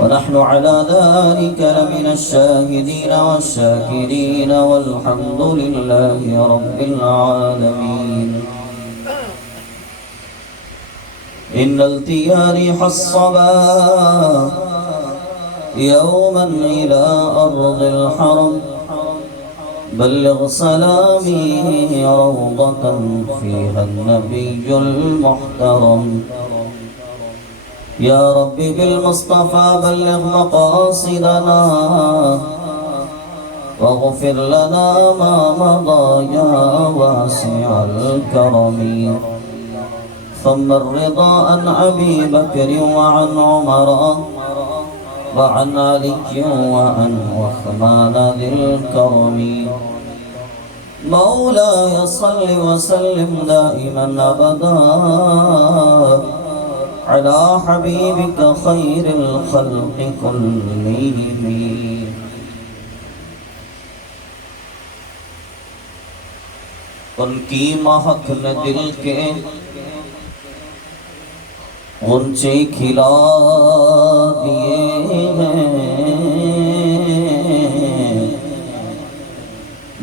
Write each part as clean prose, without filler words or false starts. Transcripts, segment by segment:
ونحن على ذلك لمن الشاهدين والشاكرين والحمد لله رب العالمين. إن التياريح الصبا يوما إلى أرض الحرم بلغ سلامي روضة فيها النبي المحترم. يا ربي بالمصطفى بلغ مقاصدنا واغفر لنا ما مضى يا واسع الكرم. ثم الرضا عن أبي بكر وعن عمر وعن علي وعن عثمان ذي الكرم. مولاي صل وسلم دائما أبدا على حبيبك خير الخلق كلهم. ان کی مہک نے دل کے غنچے کھلا دیے ہیں،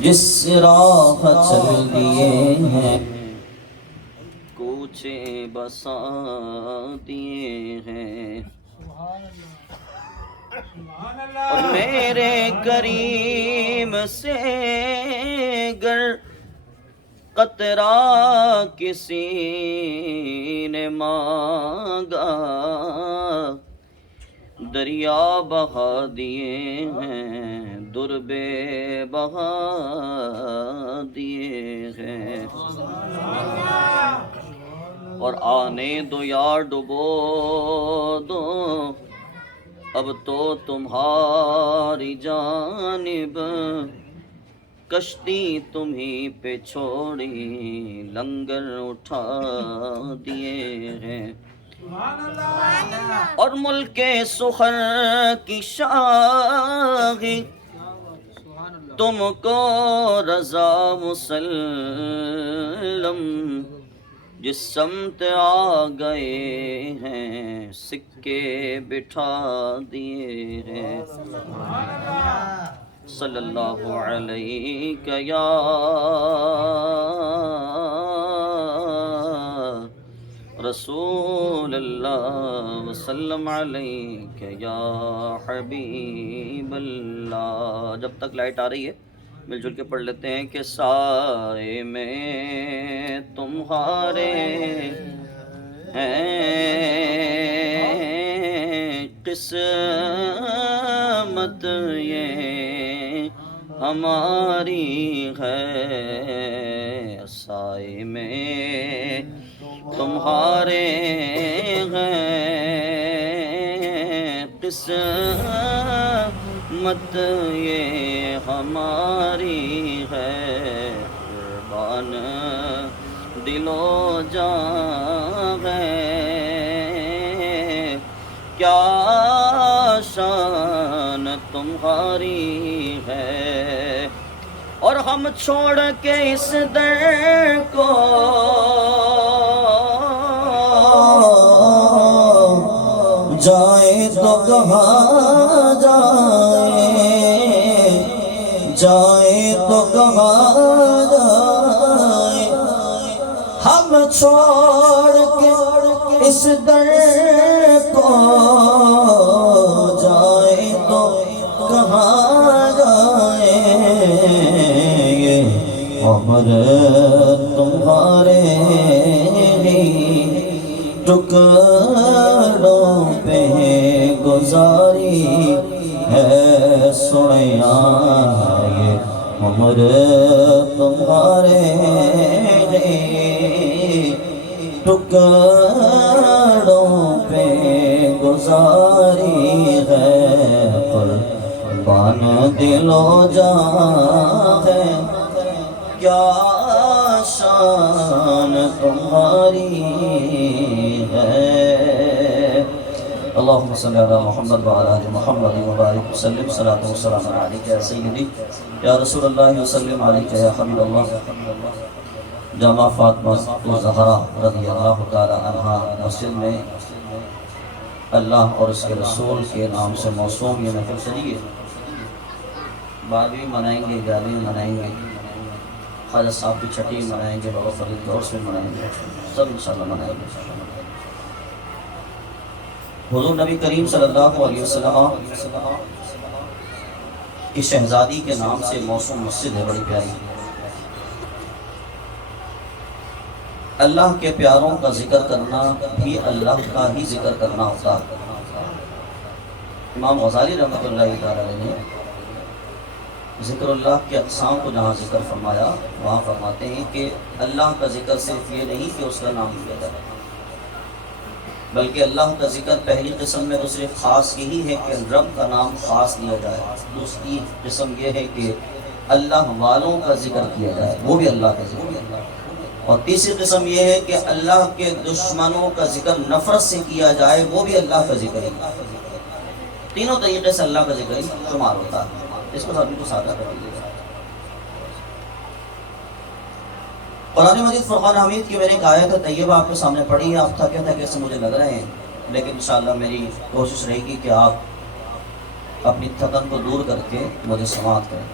جس راہ چل دیے ہیں کوچے بسا دیے ہیں. اور میرے کریم سے گر قطرہ کسی نے مانگا دریا بہا دیے ہیں، دربے بہا دیے ہیں. اور آنے دو یار ڈبو دو اب تو تمہاری جانب، کشتی تمہیں پہ چھوڑی لنگر اٹھا دیے ہیں. اور ملک سخر کی شاہی تم کو رضا مسلم، جس سمت آ گئے ہیں سکے بٹھا دیے ہیں. صلی اللہ علیہ یا رسول اللہ وسلم علیک یا حبیب اللہ. جب تک لائٹ آ رہی ہے مل جل کے پڑھ لیتے ہیں کہ سائے میں تمہارے ہیں قسمت یہ ہماری ہے، سائے میں تمہارے ہیں قسمت یہ ہماری ہے. قربان دل و جاں ہے، کیا شان تمہاری ہے. اور ہم چھوڑ کے اس در کو جائے تو کہاں جائے، جائے تو کہاں جائے. ہم چھوڑ کے اس در کو جائے تو کہاں جائے. یہ عمر تمہارے ٹکڑوں پہ گزاری ہے سنیا. یہ عمر تمہارے ٹکڑوں پہ گزاری ہے. قربان دل و جاں ہے، کیا شان تمہاری ہے. اللہم صلی علی محمد وعلی آل محمد وبارک وسلم. صلاۃ و سلام علیک یا سیدی یا رسول اللہ وسلم علیک یا حبیب اللہ. جامع فاطمہ الزہرا رضی اللہ تعالی عنہا مسجد میں اللہ اور اس کے رسول کے نام سے موسوم یہ محفل سجی ہے. 12ویں منائیں گے، 11ویں منائیں گے، خواجہ صاحب کی چھٹی منائیں گے، بابا فرید دور سے منائیں گے، سب انشاءاللہ منائیں گے. حضور نبی کریم صلی اللہ علیہ وسلم کی شہزادی کے نام سے موسوم مسجد ہے بڑی پیاری. اللہ کے پیاروں کا ذکر کرنا بھی اللہ کا ہی ذکر کرنا ہوتا ہے. امام غزالی رحمۃ اللہ تعالی نے ذکر اللہ کے اقسام کو جہاں ذکر فرمایا وہاں فرماتے ہیں کہ اللہ کا ذکر صرف یہ نہیں کہ اس کا نام لیا جائے، بلکہ اللہ کا ذکر پہلی قسم میں تو صرف خاص یہی ہے کہ رب کا نام خاص لیا جائے. دوسری قسم یہ ہے کہ اللہ والوں کا ذکر کیا جائے، وہ بھی اللہ کا ذکر. اور تیسری قسم یہ ہے کہ اللہ کے دشمنوں کا ذکر نفرت سے کیا جائے، وہ بھی اللہ کا ذکر ہے. تینوں طریقے سے اللہ کا ذکر شمار ہوتا ہے. اس کو سبھی کو سادہ کر دیجیے. قرآن مجید فرقان حمید کی میں نے ایک آیت طیبہ آپ کے سامنے پڑھی ہے. آپ تھکے تھکے سے مجھے لگ رہے ہیں، لیکن انشاءاللہ میری کوشش رہے گی کہ آپ اپنی تھکن کو دور کر کے مجھے سماعت کریں.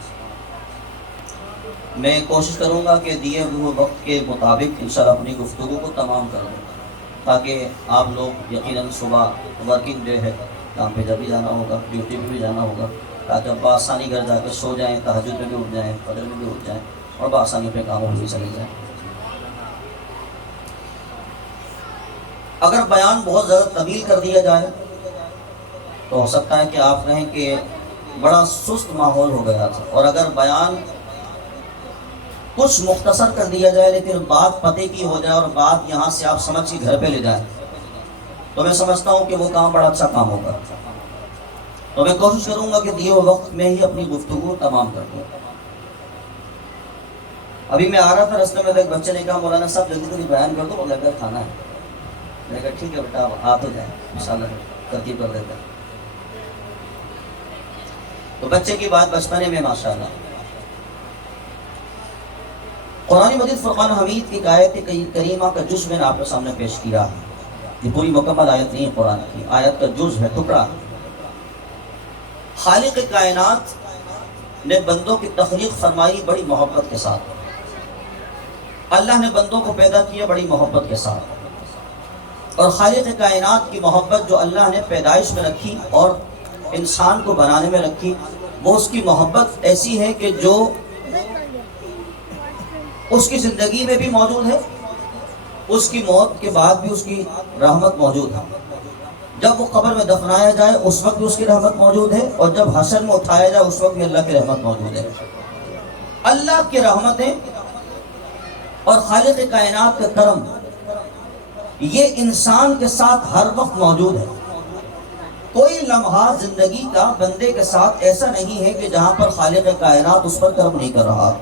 میں کوشش کروں گا کہ دیے ہوئے وقت کے مطابق انشاءاللہ اپنی گفتگو کو تمام کروں، تاکہ آپ لوگ یقیناً صبح ورکنگ ڈے ہے، کام پہ جب بھی جانا ہوگا، ڈیوٹی پہ بھی جانا ہوگا، تاکہ آپ بآسانی گھر جا کے سو جائیں، تہجد میں بھی اٹھ جائیں، فجر میں بھی اٹھ جائیں اور بآسانی پہ کاموں میں بھی چلے جائیں. اگر بیان بہت زیادہ طویل کر دیا جائے تو ہو سکتا ہے کہ آپ کہیں کہ بڑا سست ماحول ہو گیا تھا، اور اگر بیان کچھ مختصر کر دیا جائے لیکن بات پتے کی ہو جائے اور بات یہاں سے آپ سمجھ کے گھر پہ لے جائیں تو میں سمجھتا ہوں کہ وہ کام بڑا اچھا کام ہوگا. تو میں کوشش کروں گا کہ دیے ہوئے وقت میں ہی اپنی گفتگو تمام کر دوں. ابھی میں آ رہا تھا راستے میں، ایک بچے نے کہا مولانا صاحب جلدی جلدی بیان کر دو، لگ کر کھانا ہے. میں نے کہا ٹھیک ہے بیٹا آپ آ تو جائیں، انشاءاللہ ترتیب کر دیتا. تو بچے کی بات بچپنے میں ماشاءاللہ. قرآن مجید فرقان حمید کی آیت کریمہ کا جز میں نے آپ کے سامنے پیش کیا ہے. یہ پوری مکمل آیت نہیں ہے قرآن کی، آیت کا جز ہے، ٹکڑا. خالق کائنات نے بندوں کی تخلیق فرمائی بڑی محبت کے ساتھ. اللہ نے بندوں کو پیدا کیا بڑی محبت کے ساتھ، اور خالق کائنات کی محبت جو اللہ نے پیدائش میں رکھی اور انسان کو بنانے میں رکھی، وہ اس کی محبت ایسی ہے کہ جو اس کی زندگی میں بھی موجود ہے، اس کی موت کے بعد بھی اس کی رحمت موجود ہے. جب وہ قبر میں دفنایا جائے اس وقت بھی اس کی رحمت موجود ہے، اور جب حشر میں اٹھایا جائے اس وقت بھی اللہ کی رحمت موجود ہے. اللہ کی رحمتیں اور خالق کائنات کا کرم یہ انسان کے ساتھ ہر وقت موجود ہے. کوئی لمحہ زندگی کا بندے کے ساتھ ایسا نہیں ہے کہ جہاں پر خالق کائنات اس پر کرم نہیں کر رہا.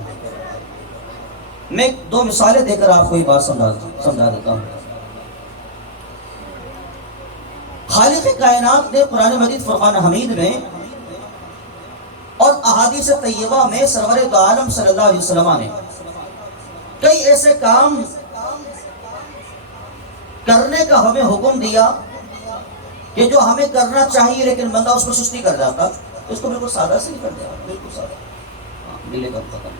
میں دو مثالیں دے کر آپ کو یہ بات سمجھا دیتا ہوں. خالق کائنات نے قرآن مجید فرقان حمید میں اور احادیث طیبہ میں سرور دو عالم صلی اللہ علیہ وسلم نے کئی ایسے کام کرنے کا ہمیں حکم دیا کہ جو ہمیں کرنا چاہیے لیکن بندہ اس میں سستی کر جاتا. اس کو بالکل سادہ سے نہیں کر دیا، بالکل سادہ ملے کا ختم.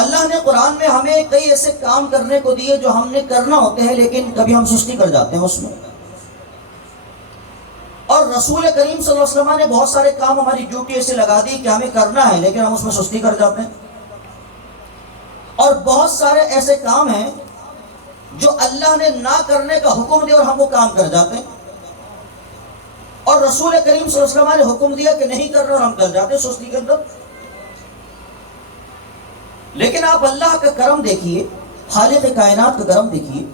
اللہ نے قرآن میں ہمیں کئی ایسے کام کرنے کو دیے جو ہم نے کرنا ہوتے ہیں لیکن کبھی ہم سستی کر جاتے ہیں اس میں. اور رسول کریم صلی اللہ علیہ وسلم نے بہت سارے کام ہماری ڈیوٹی ایسے لگا دی کہ ہمیں کرنا ہے لیکن ہم اس میں سستی کر جاتے ہیں. اور بہت سارے ایسے کام ہیں جو اللہ نے نہ کرنے کا حکم دیا اور ہم وہ کام کر جاتے ہیں، اور رسول کریم صلی اللہ علیہ وسلم نے حکم دیا کہ نہیں کرنا اور ہم کر جاتے ہیں سستی کے اندر. لیکن آپ اللہ کا کرم دیکھیے، خالق کائنات کا کرم دیکھیے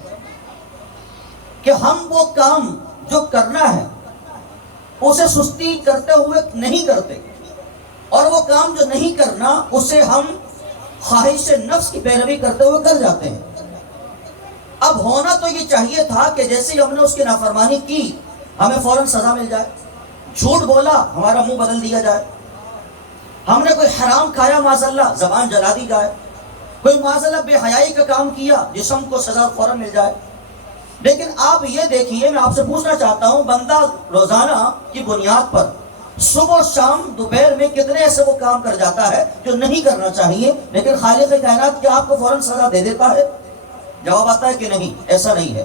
کہ ہم وہ کام جو کرنا ہے اسے سستی کرتے ہوئے نہیں کرتے، اور وہ کام جو نہیں کرنا اسے ہم خواہش نفس کی پیروی کرتے ہوئے کر جاتے ہیں. اب ہونا تو یہ چاہیے تھا کہ جیسے ہی ہم نے اس کی نافرمانی کی ہمیں فوراً سزا مل جائے. جھوٹ بولا ہمارا منہ بدل دیا جائے، ہم نے کوئی حرام کھایا معاذ اللہ زبان جلا دی جائے، کوئی معاذ اللہ بے حیائی کا کام کیا جسم کو سزا فوراً مل جائے. لیکن آپ یہ دیکھیے، میں آپ سے پوچھنا چاہتا ہوں، بندہ روزانہ کی بنیاد پر صبح شام دوپہر میں کتنے ایسے وہ کام کر جاتا ہے جو نہیں کرنا چاہیے، لیکن خالق کائنات کیا آپ کو فوراً سزا دے دیتا ہے؟ جواب آتا ہے کہ نہیں، ایسا نہیں ہے۔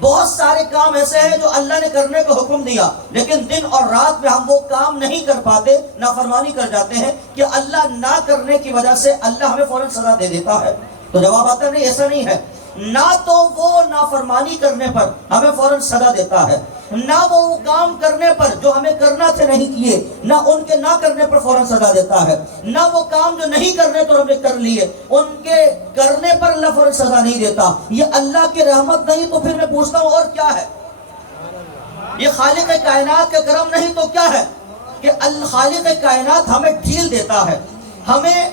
بہت سارے کام ایسے ہیں جو اللہ نے کرنے کا حکم دیا، لیکن دن اور رات میں ہم وہ کام نہیں کر پاتے، نافرمانی کر جاتے ہیں، کہ اللہ نہ کرنے کی وجہ سے اللہ ہمیں فوراً سزا دے دیتا ہے؟ تو جواب آتا ہے نہیں، ایسا نہیں ہے۔ نہ تو وہ نافرمانی کرنے پر ہمیں فوراً سزا دیتا ہے، نہ وہ کام کرنے پر جو ہمیں کرنا تھے نہیں کیے، نہ ان کے نہ کرنے پر فوراً سزا دیتا ہے، نہ وہ کام جو نہیں کرنے تو ہم نے کر لیے ان کے کرنے پر اللہ فوراً سزا نہیں دیتا۔ یہ اللہ کی رحمت نہیں تو پھر میں پوچھتا ہوں اور کیا ہے؟ یہ خالق کائنات کا کرم نہیں تو کیا ہے؟ کہ خالق کائنات ہمیں ڈھیل دیتا ہے، ہمیں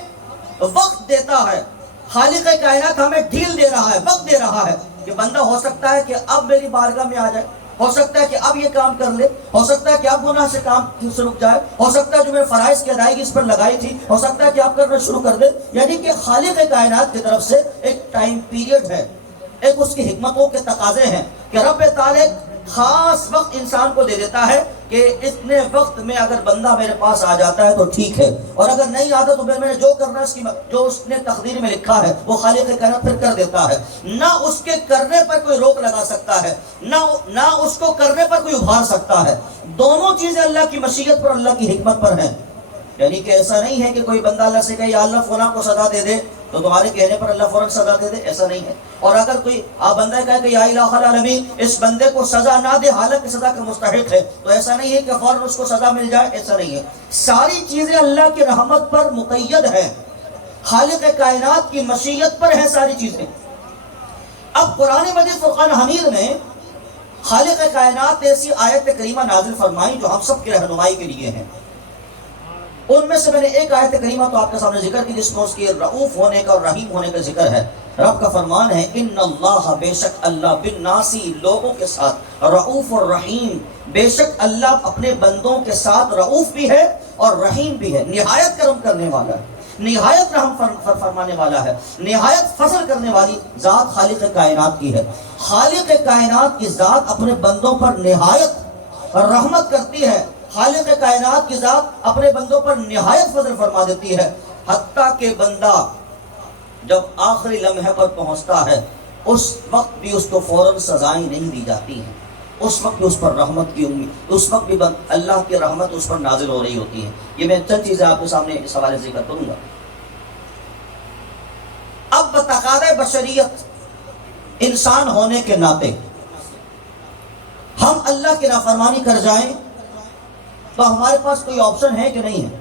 وقت دیتا ہے۔ خالق کائنات ہمیں ڈھیل دے رہا ہے، وقت دے رہا ہے کہ بندہ ہو سکتا ہے کہ اب میری بارگاہ میں آ جائے، ہو سکتا ہے کہ اب یہ کام کر لے، ہو سکتا ہے کہ اب گناہ سے کام سے رک جائے، ہو سکتا ہے جو میں فرائض کی ادائیگی اس پر لگائی تھی ہو سکتا ہے کہ آپ کرنا شروع کر دے۔ یعنی کہ خالق کائنات کی طرف سے ایک ٹائم پیریڈ ہے، ایک اس کی حکمتوں کے تقاضے ہیں کہ رب تعالیٰ خاص وقت انسان کو دے دیتا ہے کہ اتنے وقت میں اگر بندہ میرے پاس آ جاتا ہے تو ٹھیک ہے، اور اگر نہیں آتا تو پھر میں نے جو کرنا ہے جو اس نے تقدیر میں لکھا ہے وہ خالق کائنات پھر کر دیتا ہے۔ نہ اس کے کرنے پر کوئی روک لگا سکتا ہے، نہ اس کو کرنے پر کوئی ابھار سکتا ہے۔ دونوں چیزیں اللہ کی مشیت پر، اللہ کی حکمت پر ہیں۔ یعنی کہ ایسا نہیں ہے کہ کوئی بندہ اللہ سے کہے یا اللہ فلاں کو سزا دے دے تو تمہارے کہنے پر اللہ فوراً سزا دے دے، ایسا نہیں ہے۔ اور اگر کوئی بندہ کہے کہ یا الہ العالمین اس بندے کو سزا نہ دے حالانکہ سزا کا مستحق ہے، تو ایسا نہیں ہے کہ فوراً اس کو سزا مل جائے، ایسا نہیں ہے۔ ساری چیزیں اللہ کی رحمت پر مقید ہیں، خالق کائنات کی مشیت پر ہیں ساری چیزیں۔ اب قرآن مجید فرقان حمید میں خالق کائنات ایسی آیت کریمہ نازل فرمائی جو ہم سب کی رہنمائی کے لیے ہیں۔ ان میں سے میں نے ایک آیت کریمہ تو آپ کے سامنے ذکر کی جس میں اس کے رؤوف ہونے کا اور رحیم ہونے کا ذکر ہے۔ رب کا فرمان ہے ان اللہ، بے شک اللہ، بالناسی لوگوں کے ساتھ، رؤوف اور رحیم، بے شک اللہ اپنے بندوں کے ساتھ رؤوف بھی ہے اور رحیم بھی ہے، نہایت کرم کرنے والا ہے، نہایت رحم فرمانے والا ہے، نہایت فضل کرنے والی ذات خالق کائنات کی ہے۔ خالق کائنات کی ذات اپنے بندوں پر نہایت رحمت کرتی ہے، خالق کائنات کی ذات اپنے بندوں پر نہایت فضل فرما دیتی ہے، حتیٰ کہ بندہ جب آخری لمحے پر پہنچتا ہے اس وقت بھی اس کو فوراً سزائیں نہیں دی جاتی ہیں، اس وقت بھی اس پر رحمت کی امید، اس وقت بھی اللہ کی رحمت اس پر نازل ہو رہی ہوتی ہے۔ یہ میں چند چیزیں آپ کے سامنے اس حوالے سے ذکر کروں گا۔ اب بتقاضۂ بشریت، انسان ہونے کے ناطے ہم اللہ کی نافرمانی کر جائیں تو ہمارے پاس کوئی آپشن ہے کہ نہیں ہے؟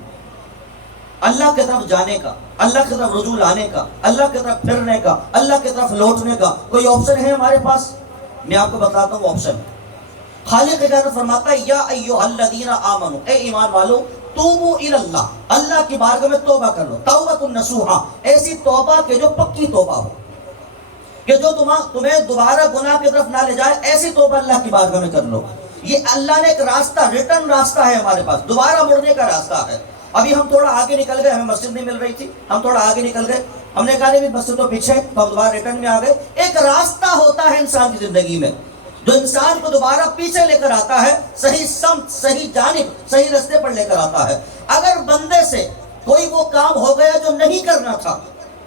اللہ کی طرف جانے کا، اللہ کی طرف رجوع لانے کا، اللہ کی طرف پھرنے کا، اللہ کی طرف لوٹنے کا کوئی آپشن ہے ہمارے پاس؟ میں آپ کو بتاتا ہوں آپشن۔ خالق کائنات فرماتا ہے یا ایھا الذین آمنوا، اے ایمان والو، توبوا الی اللہ، اللہ کی بارگاہ میں توبہ کر لو، توبۃ نصوحا، ایسی توبہ کہ جو پکی توبہ ہو، کہ جو تمہیں دوبارہ گناہ کی طرف نہ لے جائے، ایسی توبہ اللہ کی بارگاہ میں کر لو۔ یہ اللہ نے ایک راستہ، ریٹرن راستہ ہے ہمارے پاس، دوبارہ مڑنے کا راستہ ہے۔ ابھی ہم تھوڑا آگے نکل گئے، ہمیں مسجد نہیں مل رہی تھی، ہم تھوڑا آگے نکل گئے، ہم نے کہا نہیں مسجد تو پیچھے، تو ہم دوبارہ ریٹرن میں آ گئے۔ ایک راستہ ہوتا ہے انسان کی زندگی میں جو انسان کو دوبارہ پیچھے لے کر آتا ہے، صحیح سمت، صحیح جانب، صحیح راستے پر لے کر آتا ہے۔ اگر بندے سے کوئی وہ کام ہو گیا جو نہیں کرنا تھا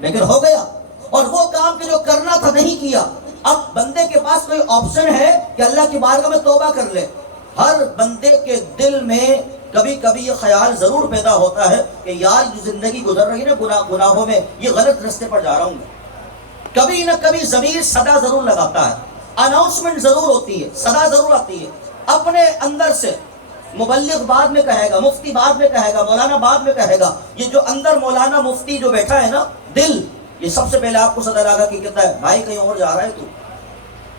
لیکن ہو گیا، اور وہ کام کہ جو کرنا تھا نہیں کیا، اب بندے کے پاس کوئی آپشن ہے کہ اللہ کی بارگاہ میں توبہ کر لے؟ ہر بندے کے دل میں کبھی کبھی یہ خیال ضرور پیدا ہوتا ہے کہ یار جو زندگی گزر رہی ہے نا گناہوں میں، یہ غلط راستے پر جا رہا ہوں۔ کبھی نہ کبھی ضمیر صدا ضرور لگاتا ہے، اناؤنسمنٹ ضرور ہوتی ہے، صدا ضرور آتی ہے اپنے اندر سے۔ مبلغ بعد میں کہے گا، مفتی بعد میں کہے گا، مولانا بعد میں کہے گا، یہ جو اندر مولانا مفتی جو بیٹھا ہے نا، دل، یہ سب سے پہلے آپ کو صدا لگا کہ کہتا ہے بھائی کہیں اور جا رہا ہے، تو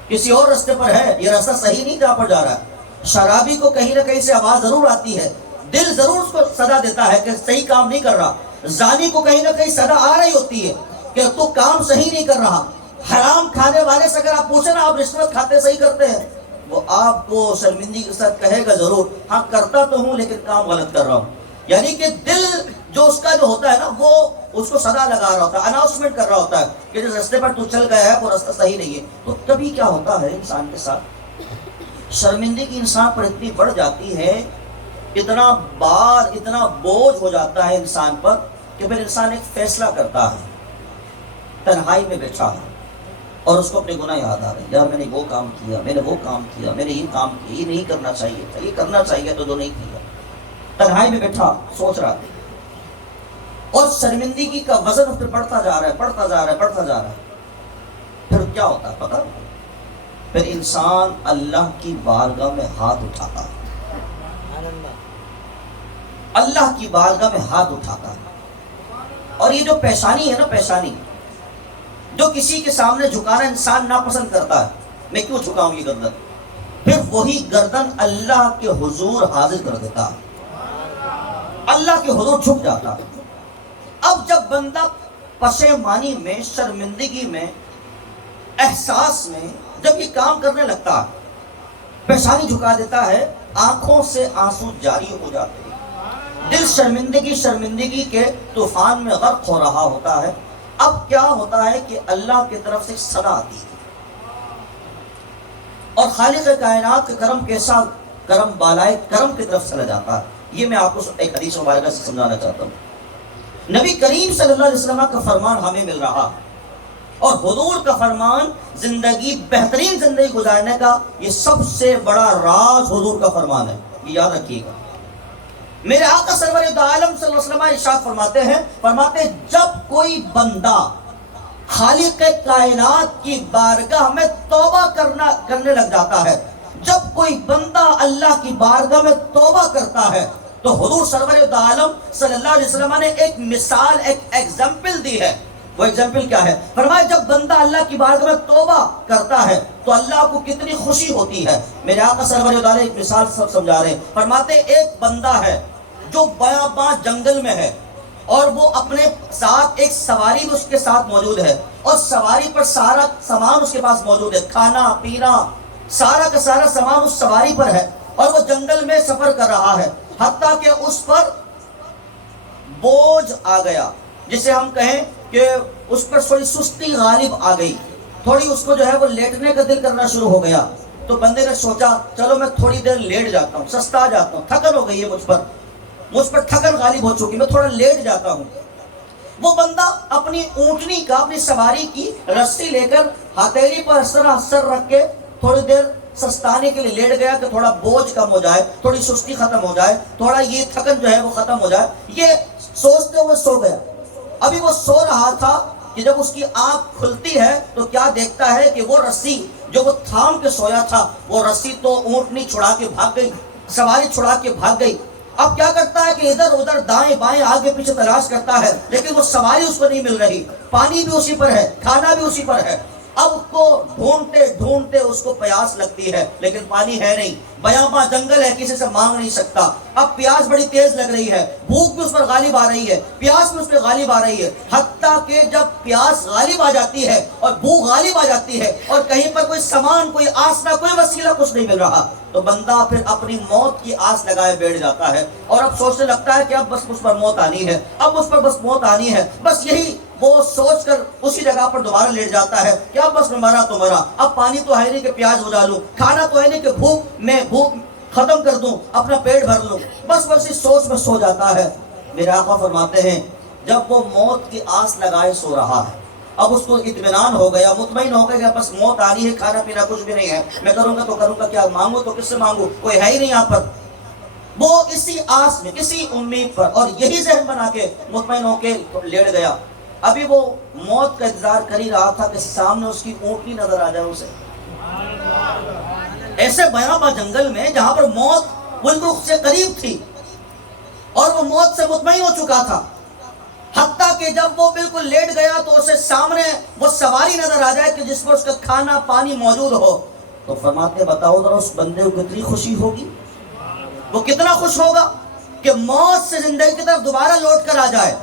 کسی اور راستے پر ہے، یہ راستہ صحیح نہیں جہاں پر جا رہا ہے۔ شرابی کو کہیں نہ کہیں سے آواز ضرور آتی ہے، دل ضرور اس کو صدا دیتا ہے کہ صحیح کام نہیں کر رہا۔ زانی کو کہیں نہ کہیں صدا آ رہی ہوتی ہے کہ تو کام صحیح نہیں کر رہا۔ حرام کھانے والے سے اگر آپ پوچھیں نا آپ رشوت کھاتے صحیح کرتے ہیں، وہ آپ کو شرمندگی کے ساتھ کہے گا ضرور ہاں کرتا تو ہوں لیکن کام غلط کر رہا ہوں۔ یعنی کہ دل جو اس کا جو ہوتا ہے نا وہ اس کو صدا لگا رہا ہوتا ہے، اناؤنسمنٹ کر رہا ہوتا ہے کہ جس راستے پر تو چل گیا ہے وہ راستہ صحیح نہیں ہے. تو کبھی کیا ہوتا ہے انسان کے ساتھ، شرمندگی انسان پر اتنی بڑھ جاتی ہے، اتنا بار اتنا بوجھ ہو جاتا ہے انسان پر کہ پھر انسان ایک فیصلہ کرتا ہے تنہائی میں بیٹھا ہے اور اس کو اپنے گناہ یاد آ رہے ہیں، یار میں نے وہ کام کیا، میں نے وہ کام کیا، میں نے یہ کام کیا، یہ نہیں کرنا چاہیے تھا، یہ کرنا چاہیے تو جو نہیں کیا. تنہائی میں بیٹھا سوچ رہا ہے اور شرمندگی کا وزن پھر بڑھتا جا رہا ہے، بڑھتا جا رہا ہے، بڑھتا جا رہا ہے. پھر کیا ہوتا ہے پتہ؟ پھر انسان اللہ کی بارگاہ میں ہاتھ اٹھاتا ہے، اللہ کی بارگاہ میں ہاتھ اٹھاتا ہے. اور یہ جو پیشانی ہے نا، پیشانی جو کسی کے سامنے جھکانا انسان ناپسند کرتا ہے، میں کیوں جھکاؤں یہ گردن، پھر وہی گردن اللہ کے حضور حاضر کر دیتا ہے، اللہ کے حضور جھک جاتا ہے. اب جب بندہ پشیمانی میں، شرمندگی میں، احساس میں جب یہ کام کرنے لگتا ہے، پیشانی جھکا دیتا ہے، آنکھوں سے آنسو جاری ہو جاتے ہیں، دل شرمندگی کے طوفان میں غرق ہو رہا ہوتا ہے. اب کیا ہوتا ہے کہ اللہ کی طرف سے صدا آتی ہے اور خالق کائنات کے کرم کے ساتھ کرم بالائے کرم کی طرف چلا جاتا ہے. یہ میں آپ کو ایک حدیث مبارکہ سے سمجھانا چاہتا ہوں. نبی کریم صلی اللہ علیہ وسلم کا فرمان ہمیں مل رہا اور حضور کا فرمان زندگی، بہترین زندگی گزارنے کا یہ سب سے بڑا راز حضور کا فرمان ہے، یہ یاد رکھیے گا. میرے آقا سرور دو عالم صلی اللہ علیہ وسلم ارشاد فرماتے ہیں جب کوئی بندہ خالق کائنات کی بارگاہ میں توبہ کرنے لگ جاتا ہے، جب کوئی بندہ اللہ کی بارگاہ میں توبہ کرتا ہے، تو حضور سرور دو عالم صلی اللہ علیہ وسلم نے ایک مثال، ایک ایگزامپل دی ہے. وہ ایگزامپل کیا ہے؟ فرمایا جب بندہ اللہ کی بارگاہ میں توبہ کرتا ہے تو اللہ کو کتنی خوشی ہوتی ہے. میرے آقا سرور دو عالم ایک مثال سب سمجھا رہے ہیں. فرماتے ایک بندہ ہے جو بیاباں جنگل میں ہے اور وہ اپنے ساتھ ایک سواری بھی اس کے ساتھ موجود ہے اور سواری پر سارا سامان اس کے پاس موجود ہے، کھانا پینا سارا کا سارا سامان اس سواری پر ہے اور وہ جنگل میں سفر کر رہا ہے. حتیٰ کہ اس پر بوجھ آ گیا، جسے ہم کہیں کہ اس پر تھوڑی سستی غالب آ گئی، تھوڑی اس کو جو ہے وہ لیٹنے کا دل کرنا شروع ہو گیا. تو بندے نے سوچا چلو میں تھوڑی دیر لیٹ جاتا ہوں، سستا جاتا ہوں، تھکن ہو گئی ہے مجھ پر تھکن غالب ہو چکی، میں تھوڑا لیٹ جاتا ہوں. وہ بندہ اپنی اونٹنی کا، اپنی سواری کی رسی لے کر ہتھیلی پر سر رکھ کے تھوڑی دیر سستانے کے لیے لیٹ گیا کہ تھوڑا بوجھ کم ہو جائے، تھوڑی سستی ختم ہو جائے، تھوڑا یہ تھکن جو ہے وہ ختم ہو جائے. یہ سوچتے ہوئے سو گیا. ابھی وہ سو رہا تھا کہ جب اس کی آنکھ کھلتی ہے تو کیا دیکھتا ہے کہ وہ رسی جو وہ تھام کے سویا تھا، وہ رسی تو اونٹنی چھڑا کے بھاگ گئی، سواری چھڑا کے بھاگ گئی. اب کیا کرتا ہے کہ ادھر ادھر دائیں بائیں آگے پیچھے تلاش کرتا ہے، لیکن وہ سواری اس کو نہیں مل رہی، پانی بھی اسی پر ہے، کھانا بھی اسی پر ہے. اب اس کو ڈھونڈتے ڈھونڈتے اس کو پیاس لگتی ہے لیکن پانی ہے نہیں، بیاباں جنگل ہے، کسی سے مانگ نہیں سکتا. اب پیاس بڑی تیز لگ رہی ہے، بھوک بھی اس پر غالب آ رہی ہے، پیاس بھی اس پہ غالب آ رہی ہے. حتیٰ کہ جب پیاس غالب آ جاتی ہے اور بھوک غالب آ جاتی ہے اور کہیں پر کوئی سامان، کوئی آسرا، کوئی وسیلہ کچھ نہیں مل رہا، تو بندہ پھر اپنی موت کی آس لگائے بیٹھ جاتا ہے اور اب سوچنے لگتا ہے کہ اب بس مجھ پر موت آنی ہے، اب مجھ پر بس موت آنی ہے. بس یہی وہ سوچ کر اسی جگہ پر دوبارہ لیٹ جاتا ہے کہ اب بس میں مرا تو مرا، اب پانی تو ہے نہیں کہ پیاس بجھا لوں، کھانا تو ہے نہیں کہ بھوک ختم کر دوں، اپنا پیٹ بھر لوں. بس اسی سوچ میں سو جاتا ہے. میرے آقا فرماتے ہیں جب وہ موت کی آس لگائے سو رہا ہے، اب اس کو اطمینان ہو گیا، مطمئن ہو گیا کہ بس موت آنی ہے، کھانا پینا کچھ بھی نہیں ہے، میں کروں گا تو کروں گا کیا، مانگوں تو کس سے مانگوں، کوئی ہے ہی نہیں یہاں پر. وہ اسی آس میں، اسی امید پر اور یہی ذہن بنا کے مطمئن ہو کے لیٹ گیا. ابھی وہ موت کا انتظار کر ہی رہا تھا کہ سامنے اس کی اونٹنی نظر آ جائے اسے. ایسے بیاباں جنگل میں جہاں پر موت بالکل سے قریب تھی اور وہ موت سے مطمئن ہو چکا تھا. حتیٰ کہ جب وہ بالکل لیٹ گیا تو اسے سامنے وہ سواری نظر آ جائے کہ جس پر اس کا کھانا پانی موجود ہو. تو فرماتے بتاؤ ذرا اس بندے کو کتنی خوشی ہوگی، وہ کتنا خوش ہوگا کہ موت سے زندگی کی طرف دوبارہ لوٹ کر آ جائے.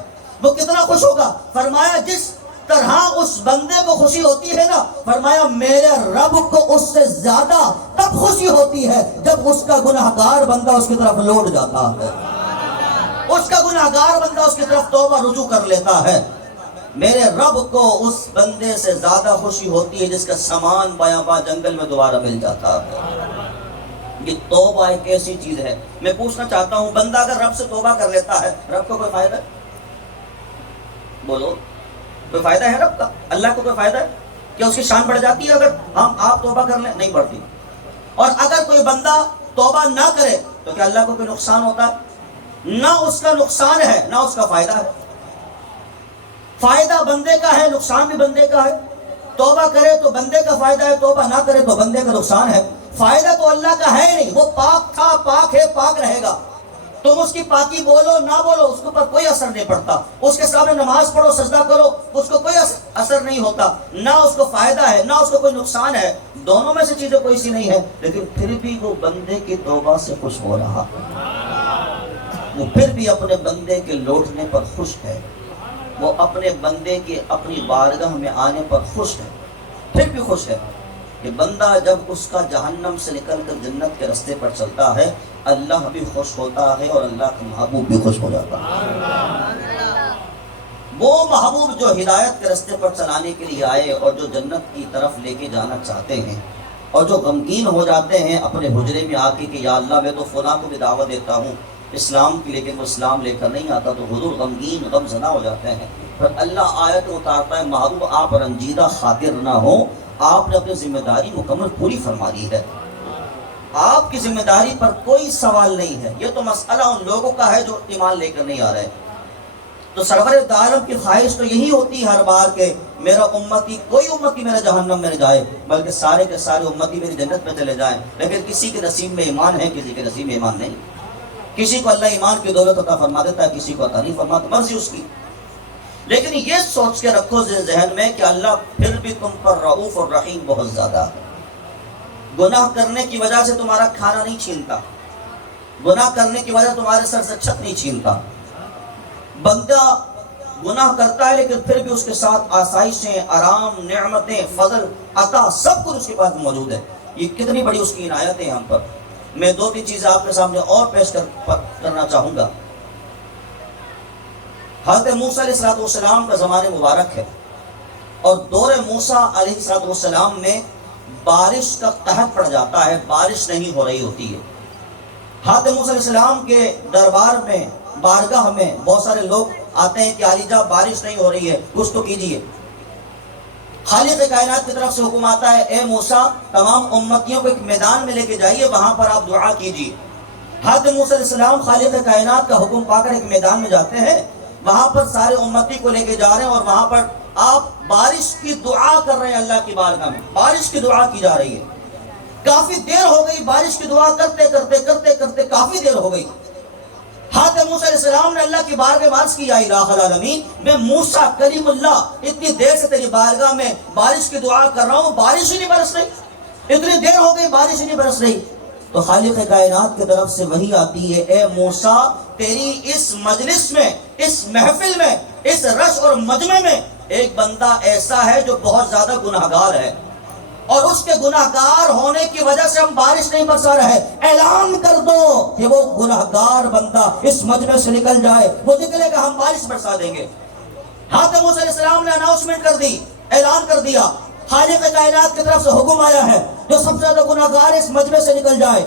وہ کتنا خوش ہوگا. فرمایا جس طرح اس بندے کو خوشی ہوتی ہے نا، فرمایا میرے رب کو اس سے زیادہ تب خوشی ہوتی ہے جب اس کا گناہگار بندہ اس کی طرف لوٹ جاتا ہے. اس کا گناہگار بندہ اس کی طرف توبہ رجوع کر لیتا ہے، میرے رب کو اس بندے سے زیادہ خوشی ہوتی ہے جس کا سامان بیاباں جنگل میں دوبارہ مل جاتا ہے۔ یہ توبہ ایک ایسی چیز ہے، میں پوچھنا چاہتا ہوں، بندہ اگر رب سے توبہ کر لیتا ہے، رب کو کوئی فائدہ ہے؟ بولو، کوئی فائدہ ہے رب کا؟ اللہ کو کوئی فائدہ ہے؟ کیا اس کی شان بڑھ جاتی ہے اگر آپ توبہ کر لیں؟ نہیں بڑھتی۔ اور اگر کوئی بندہ توبہ نہ کرے تو کیا اللہ کو کوئی نقصان ہوتا ہے؟ نہ اس کا نقصان ہے نہ اس کا فائدہ ہے۔ فائدہ بندے کا ہے، نقصان بھی بندے کا ہے۔ توبہ کرے تو بندے کا فائدہ ہے، توبہ نہ کرے تو بندے کا نقصان ہے۔ فائدہ تو اللہ کا ہے نہیں، وہ پاک تھا، پاک ہے، پاک رہے گا۔ تم اس کی پاکی بولو نہ بولو، اس کے اوپر کوئی اثر نہیں پڑتا۔ اس کے سامنے نماز پڑھو، سجدہ کرو، اس کو کوئی اثر نہیں ہوتا، نہ اس کو فائدہ ہے نہ اس کو کوئی نقصان ہے۔ دونوں میں سے چیزیں کوئی سی نہیں ہے، لیکن پھر بھی وہ بندے کی توبہ سے خوش ہو رہا، وہ پھر بھی اپنے بندے کے لوٹنے پر خوش ہے، وہ اپنے بندے کے اپنی بارگاہ میں آنے پر خوش ہے، پھر بھی خوش ہے کہ بندہ جب اس کا جہنم سے نکل کر جنت کے راستے پر چلتا ہے، اللہ بھی خوش ہوتا ہے اور اللہ کا محبوب بھی خوش ہو جاتا ہے۔ وہ محبوب جو ہدایت کے راستے پر چلانے کے لیے آئے اور جو جنت کی طرف لے کے جانا چاہتے ہیں، اور جو غمگین ہو جاتے ہیں اپنے حجرے میں آ کے کہ یا اللہ میں تو فلاں کو بھی دعوت دیتا ہوں اسلام کی، لیکن وہ اسلام لے کر نہیں آتا، تو حضور غمگین غمزدہ ہو جاتے ہیں۔ پھر اللہ آیت اتارتا ہے، محبوب آپ رنجیدہ خاطر نہ ہو، آپ نے اپنی ذمہ داری مکمل پوری فرما دی ہے، آپ کی ذمہ داری پر کوئی سوال نہیں ہے۔ یہ تو مسئلہ ان لوگوں کا ہے جو ایمان لے کر نہیں آ رہے۔ تو سرور عالم کی خواہش تو یہی ہوتی ہے ہر بار کہ میرا امتی، کوئی امتی میرا جہنم میں نہ جائے، بلکہ سارے کے سارے امتی میری جنت میں چلے جائیں۔ لیکن کسی کے نصیب میں ایمان ہے، کسی کے نصیب میں ایمان نہیں۔ کسی کو اللہ ایمان کی دولت عطا فرما دیتا ہے، کسی کو عطا نہیں فرماتا، مرضی اس کی۔ لیکن یہ سوچ کے رکھو ذہن میں کہ اللہ پھر بھی تم پر رؤوف اور رحیم بہت زیادہ ہے۔ گناہ کرنے کی وجہ سے تمہارا کھانا نہیں چھینتا، گناہ کرنے کی وجہ سے تمہارے سر سے چھت نہیں چھینتا۔ بندہ گناہ کرتا ہے لیکن پھر بھی اس کے ساتھ آسائشیں، آرام، نعمتیں، فضل، عطا سب کچھ اس کے پاس موجود ہے۔ یہ کتنی بڑی اس کی عنایت ہے ہم پر۔ میں دو تین چیزیں آپ کے سامنے اور پیش کرنا چاہوں گا۔ حضرت موسیٰ علیہ السلام کا زمانہ مبارک ہے، اور دور موسیٰ علیہ السلام میں بارش کا قحط پڑ جاتا ہے، بارش نہیں ہو رہی ہوتی ہے۔ حضرت موسیٰ علیہ السلام کے دربار میں، بارگاہ میں بہت سارے لوگ آتے ہیں کہ علی جا بارش نہیں ہو رہی ہے، کچھ تو کیجئے۔ خالق کائنات کی طرف سے حکم آتا ہے، اے موسیٰ تمام امتیوں کو ایک میدان میں لے کے جائیے، وہاں پر آپ دعا کیجئے۔ حضرت موسیٰ علیہ السلام خالق کائنات کا حکم پا کر ایک میدان میں جاتے ہیں، وہاں پر سارے امتی کو لے کے جا رہے ہیں، اور وہاں پر آپ بارش کی دعا کر رہے ہیں، اللہ کی بارگاہ میں بارش کی دعا کی جا رہی ہے۔ کافی دیر ہو گئی، بارش کی دعا کرتے کرتے کرتے کرتے کافی دیر ہو گئی۔ حضرت موسیٰ علیہ السلام نے اللہ کی بارگاہ میں عرض کی، یا الہ العالمین، میں موسیٰ کلیم اللہ اتنی دیر سے تیری بارگاہ میں بارش کی دعا کر رہا ہوں، بارش ہی نہیں برس رہی، اتنی دیر ہو گئی بارش ہی نہیں برس رہی۔ تو خالق کائنات کی طرف سے وحی آتی ہے، اے موسیٰ تیری اس مجلس میں، اس محفل میں، اس رش اور مجمع میں ایک بندہ ایسا ہے جو بہت زیادہ گناہگار ہے، اور اس کے گناہگار ہونے کی وجہ سے ہم بارش نہیں برسا رہے۔ اعلان کر دو کہ وہ گناہگار بندہ اس مجمع سے نکل جائے، وہ نکلے گا، ہم بارش برسا دیں گے۔ حضرت موسیٰ علیہ السلام نے اناؤنسمنٹ کر دی، اعلان کر دیا، خالق کائنات کی طرف سے حکم آیا ہے جو سب سے زیادہ گناہگار اس مجمع سے نکل جائے۔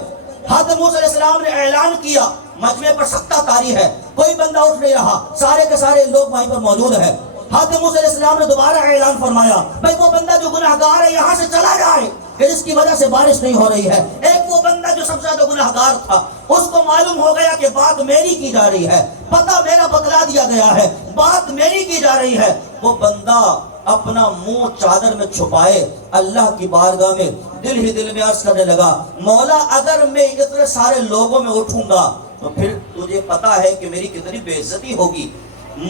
حضرت موسیٰ علیہ السلام نے اعلان کیا، مجمع پر سکتہ طاری ہے، کوئی بندہ اٹھ نہیں رہا، سارے کے سارے لوگ وہیں پر موجود ہیں۔ حضرت موسیٰ علیہ السلام نے دوبارہ اعلان فرمایا، بھئی وہ بندہ جو گناہگار ہے یہاں سے چلا جائے کہ جس کی وجہ سے بارش نہیں ہو رہی ہے۔ ایک وہ بندہ جو سب سے زیادہ گناہگار تھا، اس کو معلوم ہو گیا کہ بات میری کی جا رہی ہے، پتہ میرا بتلا دیا گیا ہے، بات میری کی جا رہی ہے۔ وہ بندہ اپنا منہ چادر میں چھپائے اللہ کی بارگاہ میں دل ہی دل میں عرض کرنے لگا، مولا اگر میں اتنے سارے لوگوں میں اٹھوں گا تو پھر تجھے پتا ہے کہ میری کتنی بے عزتی ہوگی،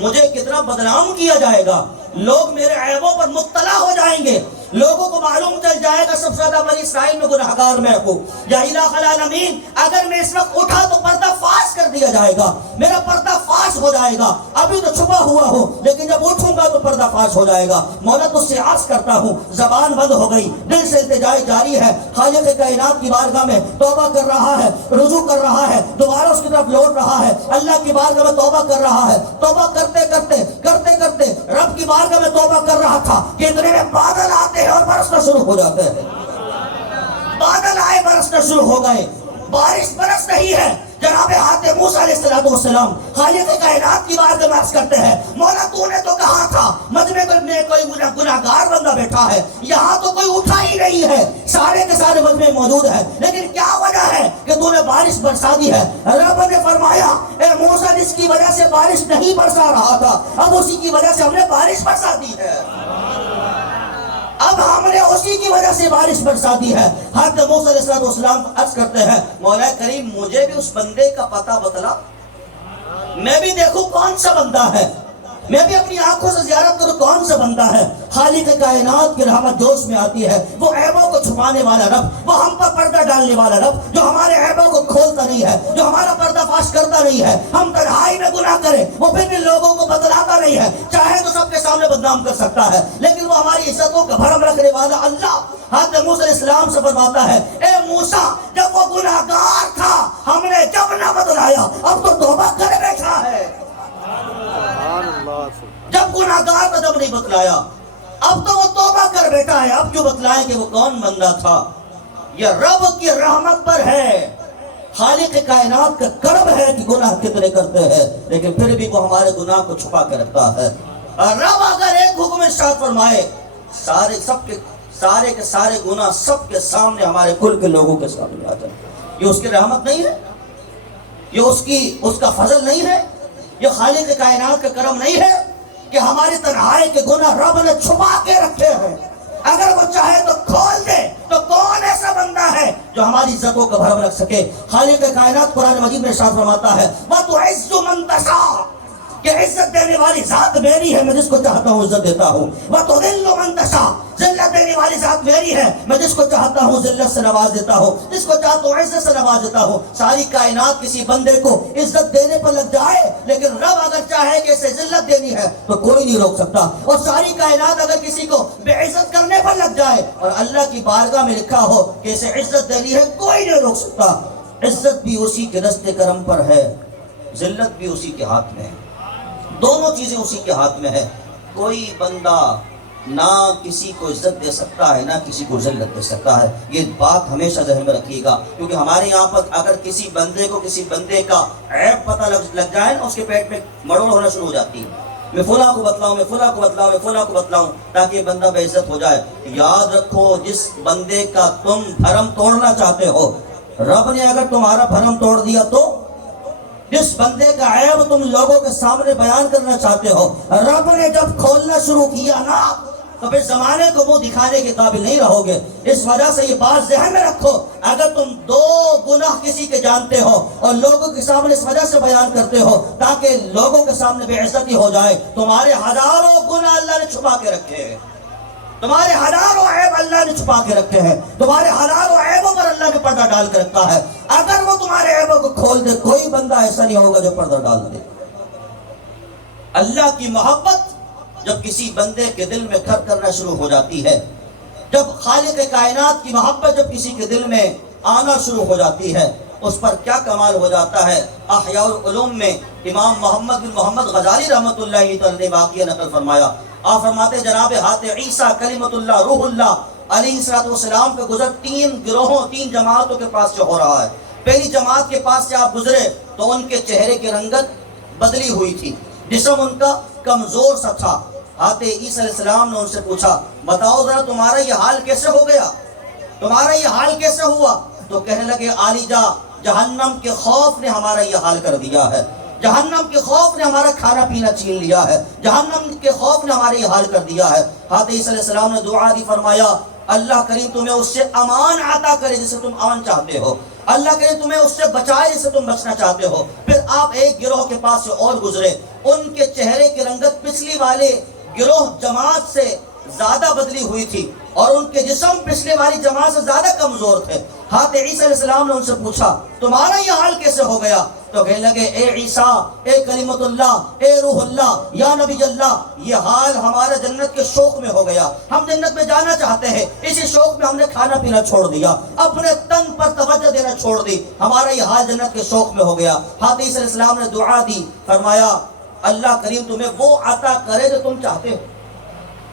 مجھے کتنا بدنام کیا جائے گا، لوگ میرے عیبوں پر مطلع ہو جائیں گے، لوگوں کو معلوم چل جائے گا سب سے زیادہ بنی اسرائیل میں گناہگار میں ہوں۔ یا الہ العالمین، اگر میں اس وقت اٹھا تو پردہ فاش کر دیا جائے گا، میرا پردہ فاش ہو جائے گا، ابھی تو چھپا ہوا ہو لیکن جب اٹھوں گا تو پردہ فاش ہو جائے گا۔ مولا تجھ سے عرض کرتا ہوں، زبان بند ہو گئی، دل سے التجائے جاری ہے، خالق کائنات کی بارگاہ میں توبہ کر رہا ہے، رجوع کر رہا ہے، دوبارہ اس کی طرف لوٹ رہا ہے، اللہ کی بارگاہ میں توبہ کر رہا ہے۔ توبہ کرتے کرتے کرتے کرتے رب کی بارگاہ میں توبہ کر رہا تھا کہ اتنے میں بادل آتے ہیں اور برسنا شروع ہو جاتے ہیں۔ بادل آئے، برسنا شروع ہو گئے، بارش برس رہی ہے۔ جناب حضرت موسیٰ علیہ السلام خالق کائنات کی بارگاہ میں عرض کرتے ہیں، مولا تو نے تو کہا تھا مجمع میں کوئی گناہگار بندہ بیٹھا ہے، یہاں تو کوئی اٹھا ہی نہیں ہے، سارے کے سارے مجمع موجود ہیں، لیکن کیا وجہ ہے کہ تو نے بارش برسا دی ہے؟ رب نے فرمایا، اے موسیٰ جس کی وجہ سے بارش نہیں برسا رہا تھا، اب اسی کی وجہ سے ہم نے بارش برسا دی ہے، اب ہم نے اسی کی وجہ سے بارش برسا دی ہے۔ حضرت موسیٰ علیہ السلام عرض کرتے ہیں، مولا کریم مجھے بھی اس بندے کا پتہ بتلا، میں بھی دیکھوں کون سا بندہ ہے، میں بھی اپنی آنکھوں سے زیارت کروں کون سا بندہ ہے۔ خالق کائنات کی رحمت جوش میں آتی ہے، وہ عیبوں کو چھپانے والا رب، وہ ہم پر پردہ ڈالنے والا رب، جو ہمارے عیبوں کو کھولتا نہیں ہے، جو ہمارا پردہ فاش کرتا نہیں ہے، ہم تنہائی میں گناہ کریں وہ پھر بھی لوگوں کو بتلاتا نہیں ہے، چاہے تو سب کے سامنے بدنام کر سکتا ہے، لیکن وہ ہماری عزتوں کا بھرم رکھنے والا اللہ حضرت موسیٰ علیہ السلام سے فرماتا ہے، اے موسیٰ جب وہ گناہگار تھا ہم نے جب نہ بتلایا، اب تو توبہ کر بیٹھا ہے، جب گناہگار تھا جب نہیں بتلایا، اب تو وہ توبہ کر بیٹھا ہے، اب جو بتلائیں کہ وہ کون بندہ تھا۔ یہ رب کی رحمت پر ہے، خالق کائنات کا کرم ہے کہ گناہ کتنے کرتے ہیں لیکن پھر بھی وہ ہمارے گناہ کو چھپا کے رکھتا ہے۔ رب اگر ایک حکم ارشاد فرمائے، سارے کے سارے گناہ سب کے سامنے ہمارے کل کے لوگوں کے سامنے آ جائیں، یہ اس کی رحمت نہیں ہے؟ یہ اس کا فضل نہیں ہے؟ یہ خالق کائنات کا کرم نہیں ہے کہ ہماری تنہائی کے گناہ رب نے چھپا کے رکھے ہیں؟ اگر وہ چاہے تو کھول دے تو کون ایسا بندہ ہے جو ہماری عزتوں کا بھرم رکھ سکے؟ خالق کائنات قرآن مجید میں ارشاد فرماتا ہے، وَتُعِزُّ مَن تَشَاءُ، کہ عزت دینے والی ذات میری ہے، میں جس کو چاہتا ہوں عزت دیتا ہوں، وَتُذِلُّ مَن تَشَاءُ، ذلت دینے والی ذات میری ہے، میں جس کو چاہتا ہوں ذلت سے نواز دیتا ہوں، جس کو چاہتا ہوں عزت سے نواز دیتا ہوں۔ ساری کائنات کسی بندے کو عزت دینے پر لگ جائے لیکن رب اگر چاہے کہ اسے ذلت دینی ہے تو کوئی نہیں روک سکتا، اور ساری کائنات اگر کسی کو بے عزت کرنے پر لگ جائے اور اللہ کی بارگاہ میں لکھا ہو کہ اسے عزت دینی ہے کوئی نہیں روک سکتا۔ عزت بھی اسی کے رستے کرم پر ہے، ذلت بھی اسی کے ہاتھ میں ہے، دونوں چیزیں اسی کے ہاتھ میں ہے۔ کوئی بندہ نہ کسی کو عزت دے سکتا ہے نہ کسی کو ذلت دے سکتا ہے، یہ بات ہمیشہ ذہن میں رکھیے گا، کیونکہ ہمارے یہاں پر اگر کسی بندے کو کسی بندے کا عیب پتہ لگ جائے نا، اس کے پیٹ میں مڑوڑ ہونا شروع ہو جاتی ہے، میں فلاں کو بتلاؤں، میں فلاں کو بتلاؤں، میں فلاں کو بتلاؤں تاکہ یہ بندہ بے عزت ہو جائے۔ یاد رکھو، جس بندے کا تم بھرم توڑنا چاہتے ہو، رب نے اگر تمہارا بھرم توڑ دیا تو، جس بندے کا عیب تم لوگوں کے سامنے بیان کرنا چاہتے ہو، رب نے جب کھولنا شروع کیا نا تو پھر زمانے کو منہ دکھانے کے قابل نہیں رہو گے۔ اس وجہ سے یہ بات ذہن میں رکھو، اگر تم دو گناہ کسی کے جانتے ہو اور لوگوں کے سامنے اس وجہ سے بیان کرتے ہو تاکہ لوگوں کے سامنے بے عزتی ہو جائے، تمہارے ہزاروں گناہ اللہ نے چھپا کے رکھے ہیں، تمہارے ہزاروں عیب اللہ نے چھپا کے رکھے ہیں، تمہارے ہزاروں عیبوں پر اللہ نے پردہ ڈال کے رکھا ہے۔ اگر وہ تمہارے عیبوں کو کھول دے، کوئی بندہ ایسا نہیں ہوگا جو پردہ ڈال دے۔ اللہ کی محبت جب کسی بندے کے دل میں گھر کرنا شروع ہو جاتی ہے، جب خالق کائنات کی محبت جب کسی کے دل میں آنا شروع ہو جاتی ہے، اس پر کیا کمال ہو جاتا ہے۔ احیاء العلوم میں امام محمد بن محمد غزالی رحمۃ اللہ تعالی نے واقعہ نقل فرمایا، آپ فرماتے جناب حضرت عیسیٰ کلمۃ اللہ روح اللہ علیہ السلام کا گزر تین گروہوں، تین جماعتوں کے پاس سے ہو رہا ہے۔ پہلی جماعت کے پاس سے آپ گزرے تو ان کے چہرے کی رنگت بدلی ہوئی تھی، جسم ان کا کمزور سا تھا۔ حضرت عیسیٰ علیہ السلام نے ان سے پوچھا، بتاؤ ذرا تمہارا یہ حال کیسے ہو گیا، تمہارا یہ حال کیسے ہوا؟ تو کہنے لگے، عالی جا، جہنم کے خوف نے ہمارا یہ حال کر دیا ہے، جہنم کے خوف نے ہمارا کھانا پینا چھین لیا ہے، جہنم کے خوف نے ہمارا یہ حال کر دیا ہے۔ حضرت عیسیٰ علیہ السلام نے دعا دی، فرمایا اللہ کریم تمہیں اس سے امان عطا کرے جسے تم امن چاہتے ہو، اللہ کریم تمہیں اس سے بچائے جسے تم بچنا چاہتے ہو۔ پھر آپ ایک گروہ کے پاس سے اور گزرے، ان کے چہرے کی رنگت پچھلی والے گروہ جماعت سے زیادہ بدلی ہوئی تھی اور ان کے جسم پچھلے والی جماعت سے زیادہ کمزور تھے. حضرت عیسیٰ علیہ السلام نے ان سے پوچھا تمہارا یہ حال کیسے ہو گیا؟ تو کہنے لگے اے عیسیٰ، اے کلمت اللہ، اے روح اللہ، یا نبی اللہ، یہ حال ہمارا جنت کے شوق میں ہو گیا. ہم جنت میں جانا چاہتے ہیں، اسی شوق میں ہم نے کھانا پینا چھوڑ دیا، اپنے تن پر توجہ دینا چھوڑ دی، ہمارا یہ حال جنت کے شوق میں ہو گیا. حضرت عیسیٰ علیہ السلام نے دعا دی، فرمایا اللہ کریم تمہیں وہ عطا کرے جو تم چاہتے ہو،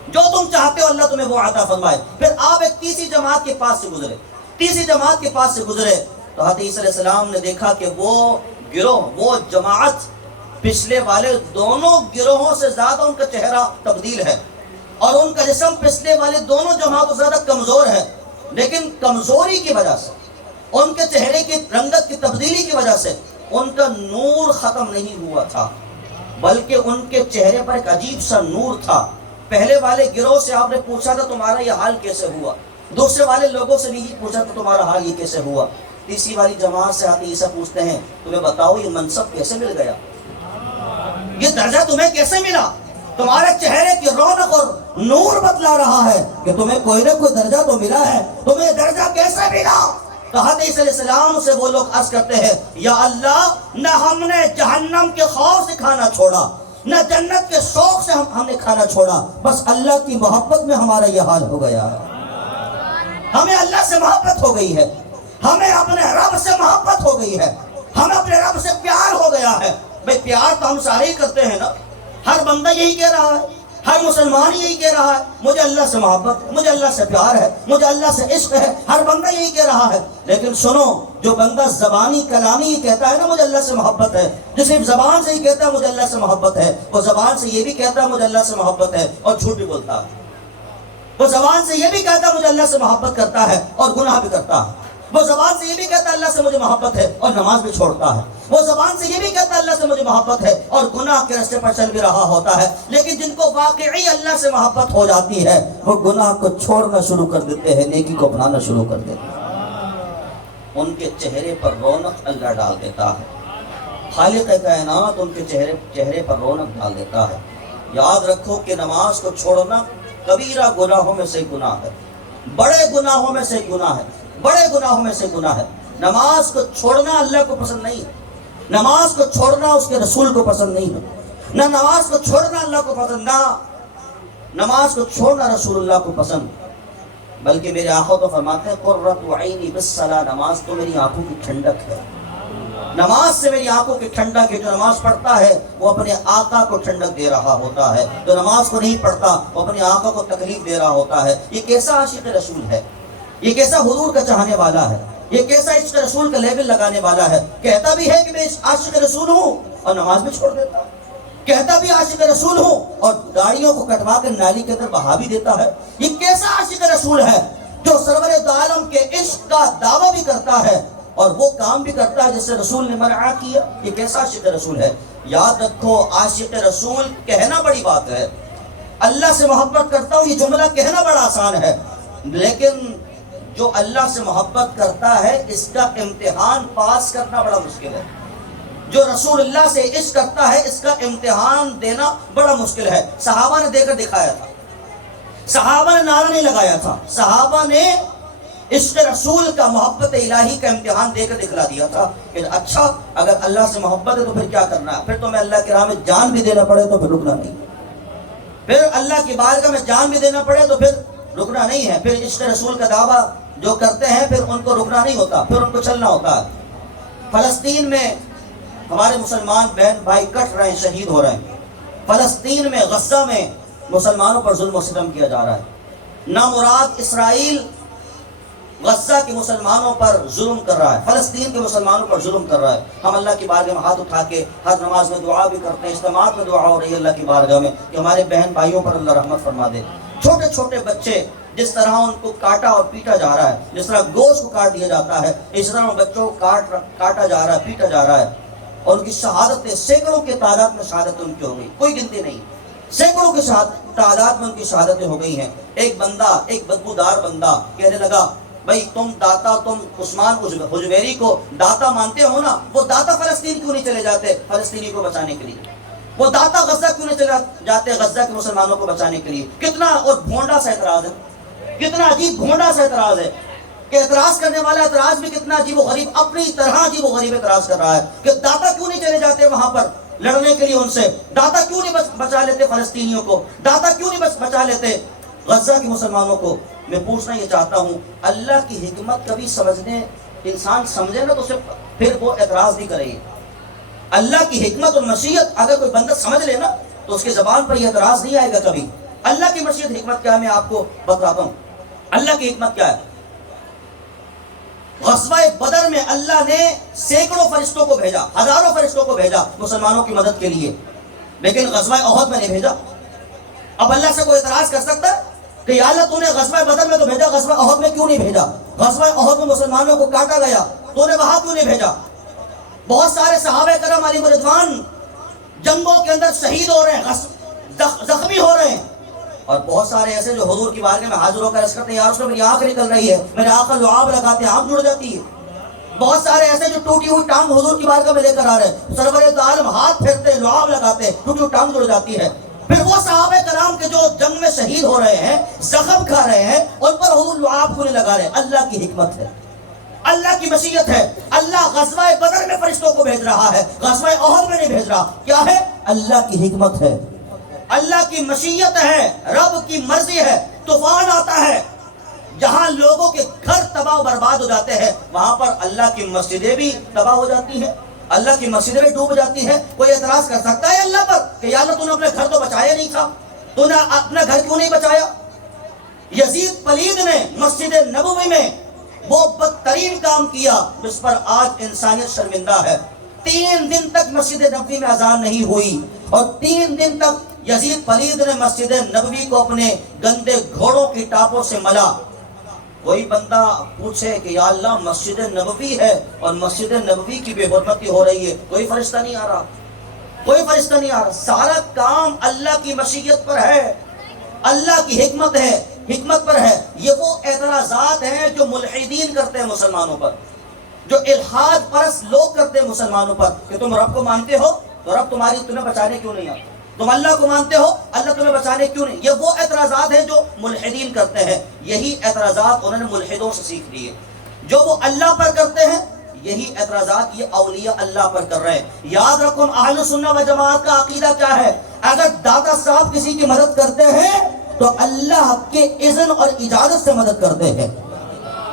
جو تم چاہتے ہو اللہ تمہیں وہ عطا فرمائے. پھر آپ ایک تیسری جماعت کے پاس سے گزرے، تیسری جماعت کے پاس سے گزرے تو حضرت عیسیٰ علیہ السلام نے دیکھا کہ وہ گروہ، وہ جماعت پچھلے والے دونوں گروہوں سے زیادہ ان کا چہرہ تبدیل ہے اور ان کا جسم پچھلے والے دونوں جماعتوں سے زیادہ کمزور ہے. لیکن کمزوری کی وجہ سے، ان کے چہرے کی رنگت کی تبدیلی کی وجہ سے ان کا نور ختم نہیں ہوا تھا، بلکہ ان کے چہرے پر ایک عجیب سا نور تھا. پہلے والے گروہ سے آپ نے پوچھا تھا تمہارا یہ حال کیسے ہوا، دوسرے والے لوگوں سے بھی پوچھا تھا تمہارا حال یہ کیسے ہوا. تیسری والی جماعت سے آتے عیسیٰ پوچھتے ہیں تمہیں بتاؤ یہ منصب کیسے مل گیا، یہ درجہ تمہیں کیسے ملا؟ تمہارے چہرے کی رونق اور نور بتلا رہا ہے کہ تمہیں کوئی نہ کوئی درجہ تو ملا ہے، تمہیں درجہ کیسے ملا؟ تو حضرت عیسیٰ علیہ السلام سے وہ لوگ عرض کرتے ہیں یا اللہ، نہ ہم نے جہنم کے خوف سے کھانا چھوڑا، نہ جنت کے شوق سے ہم نے کھانا چھوڑا، بس اللہ کی محبت میں ہمارا یہ حال ہو گیا. ہمیں اللہ سے محبت ہو گئی ہے، ہمیں اپنے رب سے محبت ہو گئی ہے، ہمیں اپنے رب سے پیار ہو گیا ہے. بھئی پیار تو ہم سارے ہی کرتے ہیں نا، ہر بندہ یہی کہہ رہا ہے، ہر مسلمان یہی کہہ رہا ہے مجھے اللہ سے محبت، مجھے اللہ سے پیار ہے، مجھے اللہ سے عشق ہے، ہر بندہ یہی کہہ رہا ہے. لیکن سنو، جو بندہ زبانی کلامی یہ کہتا ہے نا مجھے اللہ سے محبت ہے، جو صرف زبان سے ہی کہتا ہے مجھے اللہ سے محبت ہے، وہ زبان سے یہ بھی کہتا ہے مجھے اللہ سے محبت ہے اور جھوٹ بھی بولتا ہے. وہ زبان سے یہ بھی کہتا ہے مجھے اللہ سے محبت کرتا ہے اور گناہ بھی کرتا ہے. وہ زبان سے یہ بھی کہتا ہے اللہ سے مجھے محبت ہے اور نماز بھی چھوڑتا ہے. وہ زبان سے یہ بھی کہتا ہے اللہ سے مجھے محبت ہے اور گناہ کے راستے پر چل بھی رہا ہوتا ہے. لیکن جن کو واقعی اللہ سے محبت ہو جاتی ہے وہ گناہ کو چھوڑنا شروع کر دیتے ہیں، نیکی کو اپنانا شروع کر دیتے ہیں. ان کے چہرے پر رونق اللہ ڈال دیتا ہے، خالق کائنات ان کے چہرے پر رونق ڈال دیتا ہے. یاد رکھو کہ نماز کو چھوڑنا کبیرہ گناہوں میں سے گناہ ہے، بڑے گناہوں میں سے گناہ ہے، بڑے گناہوں میں سے گناہ ہے. نماز کو چھوڑنا اللہ کو پسند نہیں ہے، نماز کو چھوڑنا اس کے رسول کو پسند نہیں ہے، نہ نماز کو چھوڑنا اللہ کو پسند، نہ نماز کو چھوڑنا رسول اللہ کو پسند. بلکہ میرے آقا تو فرماتے ہیں قرۃ عینی بالصلاۃ، نماز تو میری آنکھوں کی ٹھنڈک ہے، نماز سے میری آنکھوں کی ٹھنڈک ہے. جو نماز پڑھتا ہے وہ اپنے آقا کو ٹھنڈک دے رہا ہوتا ہے، جو نماز کو نہیں پڑھتا وہ اپنے آقا کو تکلیف دے رہا ہوتا ہے. یہ کیسا عاشق رسول ہے، یہ کیسا حضور کا چاہنے والا ہے، یہ کیسا عشق رسول کا لیبل لگانے والا ہے. کہتا بھی ہے کہ میں عاشق رسول ہوں اور نماز بھی چھوڑ دیتا ہے، کہتا بھی عاشق رسول ہوں اور گاڑیوں کو کٹوا کر نالی کے اندر بہا بھی دیتا ہے. یہ کیسا عاشق رسول ہے جو سرور دو عالم کے عشق کا دعویٰ بھی کرتا ہے اور وہ کام بھی کرتا ہے جس سے رسول نے منع کیا. یہ کیسا عاشق رسول ہے؟ یاد رکھو عاشق رسول کہنا بڑی بات ہے، اللہ سے محبت کرتا ہوں یہ جملہ کہنا بڑا آسان ہے، لیکن جو اللہ سے محبت کرتا ہے اس کا امتحان پاس کرنا بڑا مشکل ہے. جو رسول اللہ سے عشق کرتا ہے اس کا امتحان دینا بڑا مشکل ہے. صحابہ نے دے کر دکھایا تھا، صحابہ نے نعرہ نہیں لگایا تھا، صحابہ نے عشق رسول کا، محبت الہی کا امتحان دے کر دکھلا دیا تھا کہ اچھا اگر اللہ سے محبت ہے تو پھر کیا کرنا ہے، پھر تمہیں اللہ کی راہ میں جان بھی دینا پڑے تو پھر رکنا نہیں، پھر اللہ کی بارگاہ میں جان بھی دینا پڑے تو پھر رکنا نہیں ہے. پھر عشق رسول کا دعویٰ جو کرتے ہیں پھر ان کو رکنا نہیں ہوتا، پھر ان کو چلنا ہوتا ہے. فلسطین میں ہمارے مسلمان بہن بھائی کٹ رہے ہیں، شہید ہو رہے ہیں. فلسطین میں غزہ میں مسلمانوں پر ظلم و ستم کیا جا رہا ہے. نامراد اسرائیل غزہ کے مسلمانوں پر ظلم کر رہا ہے، فلسطین کے مسلمانوں پر ظلم کر رہا ہے. ہم اللہ کی بارگاہ میں ہاتھ اٹھا کے ہر نماز میں دعا بھی کرتے ہیں، اجتماعات میں دعا ہو رہی ہے اللہ کی بارگاہ میں کہ ہمارے بہن بھائیوں پر اللہ رحمت فرما دے. چھوٹے چھوٹے بچے جس طرح ان کو کاٹا اور پیٹا جا رہا ہے، جس طرح گوشت کو کاٹ دیا جاتا ہے اس طرح بچوں کو کاٹا جا رہا ہے، پیٹا جا رہا ہے. اور ان کی شہادتیں سینکڑوں کے تعداد میں شہادتیں ان کی ہو گئی، کوئی گنتی نہیں، سینکڑوں کی تعداد میں ان کی شہادتیں ہو گئی ہیں. ایک بندہ، ایک بدبودار بندہ کہنے لگا بھائی تم داتا، تم عثمان حجویری کو داتا مانتے ہو نا، وہ داتا فلسطین کیوں نہیں چلے جاتے فلسطینی کو بچانے کے لیے؟ وہ داتا غزہ کیوں نہیں چلا جاتے غزہ کے مسلمانوں کو بچانے کے لیے؟ کتنا اور بھونڈا سا اعتراض ہے، کتنا عجیب بھونڈا سا اعتراض ہے کہ اعتراض کرنے والا اعتراض بھی کتنا عجیب و غریب، اپنی طرح عجیب و غریب اعتراض کر رہا ہے کہ داتا کیوں نہیں چلے جاتے وہاں پر لڑنے کے لیے ان سے، داتا کیوں نہیں بچا لیتے فلسطینیوں کو، داتا کیوں نہیں بچا لیتے غزہ کے مسلمانوں کو۔ میں پوچھنا یہ چاہتا ہوں، اللہ کی حکمت کبھی سمجھنے انسان سمجھے نا تو پھر وہ اعتراض نہیں کرے گی۔ اللہ کی حکمت اور مشیت اگر کوئی بندہ سمجھ لے نا تو اس کے زبان پر یہ اعتراض نہیں آئے گا کبھی۔ اللہ کی مشیت حکمت کیا ہے میں آپ کو بتاتا ہوں۔ اللہ کی حکمت کیا ہے؟ غزوہ بدر میں اللہ نے سینکڑوں فرشتوں کو بھیجا، ہزاروں فرشتوں کو بھیجا مسلمانوں کی مدد کے لیے، لیکن غزوہ احد میں نہیں بھیجا۔ اب اللہ سے کوئی اعتراض کر سکتا ہے کہ یا اللہ تو نے غزوہ بدر میں تو بھیجا، غزوہ احد میں کیوں نہیں بھیجا؟ غزوہ احد میں مسلمانوں کو کاٹا گیا، تو نے وہاں کیوں نہیں بھیجا؟ بہت سارے صحابہ کرام علیہم رضوان جنگوں کے اندر شہید ہو رہے ہیں، زخمی ہو رہے ہیں، اور بہت سارے ایسے جو حضور کی بارگاہ میں حاضر ہو کر عرض کرتے ہیں یا رسول اللہ میری آنکھ نکل رہی ہے، میرے آنکھ لعاب لگاتے ہیں آنکھ جڑ جاتی ہے۔ بہت سارے ایسے جو ٹوٹی ہوئی ٹانگ حضور کی بارگاہ میں لے کر آ رہے ہیں، سرور دو عالم ہاتھ پھیرتے ہیں، لعاب لگاتے ہیں، ٹوٹی ہوئی ٹانگ جڑ جاتی ہے۔ پھر وہ صحابہ کرام کے جو جنگ میں شہید ہو رہے ہیں، زخم کھا رہے ہیں، ان پر حضور لعاب کیوں نہیں لگا رہے؟ اللہ کی حکمت ہے، اللہ کی مشیت ہے۔ اللہ غزوہ بدر میں فرشتوں کو بھیج رہا ہے، غزوہ احد میں نہیں بھیج رہا۔ کیا ہے؟ اللہ کی حکمت ہے، اللہ کی مشیت ہے، رب کی مرضی ہے۔ طوفان آتا ہے، جہاں لوگوں کے گھر تباہ و برباد ہو جاتے ہیں وہاں پر اللہ کی مسجدیں بھی تباہ ہو جاتی ہیں، اللہ کی مسجدیں بھی ڈوب جاتی ہیں۔ کوئی اعتراض کر سکتا ہے اللہ پر کہ یا اللہ تو نے اپنے گھر تو بچایا نہیں تھا، تو نے اپنا گھر کیوں نہیں بچایا؟ یزید پلید نے مسجد نبوی میں وہ بدترین کام کیا جس پر آج انسانیت شرمندہ ہے۔ 3 دن تک مسجد نبوی میں اذان نہیں ہوئی، اور 3 دن تک یزید پلید نے مسجد نبوی کو اپنے گندے گھوڑوں کی ٹاپوں سے ملا۔ کوئی بندہ پوچھے کہ یا اللہ مسجد نبوی ہے اور مسجد نبوی کی بے حرمتی ہو رہی ہے، کوئی فرشتہ نہیں آ رہا، کوئی فرشتہ نہیں آ رہا۔ سارا کام اللہ کی مشیت پر ہے، اللہ کی حکمت ہے، حکمت پر ہے۔ یہ وہ اعتراضات ہیں جو ملحدین کرتے ہیں مسلمانوں پر، جو الحاد پرست لوگ کرتے ہیں مسلمانوں پر کہ تم رب کو مانتے ہو تو رب تمہیں بچانے کیوں نہیں آتا، تم اللہ کو مانتے ہو اللہ تمہیں بچانے کیوں نہیں۔ یہ وہ اعتراضات ہیں جو ملحدین کرتے ہیں، یہی اعتراضات انہوں نے ملحدوں سے سیکھ لیے۔ جو وہ اللہ پر کرتے ہیں یہی اعتراضات یہ اولیاء اللہ پر کر رہے ہیں۔ یاد رکھو اہل سنت و جماعت کا عقیدہ کیا ہے؟ اگر دادا صاحب کسی کی مدد کرتے ہیں تو اللہ کے اذن اور اجازت سے مدد کرتے ہیں۔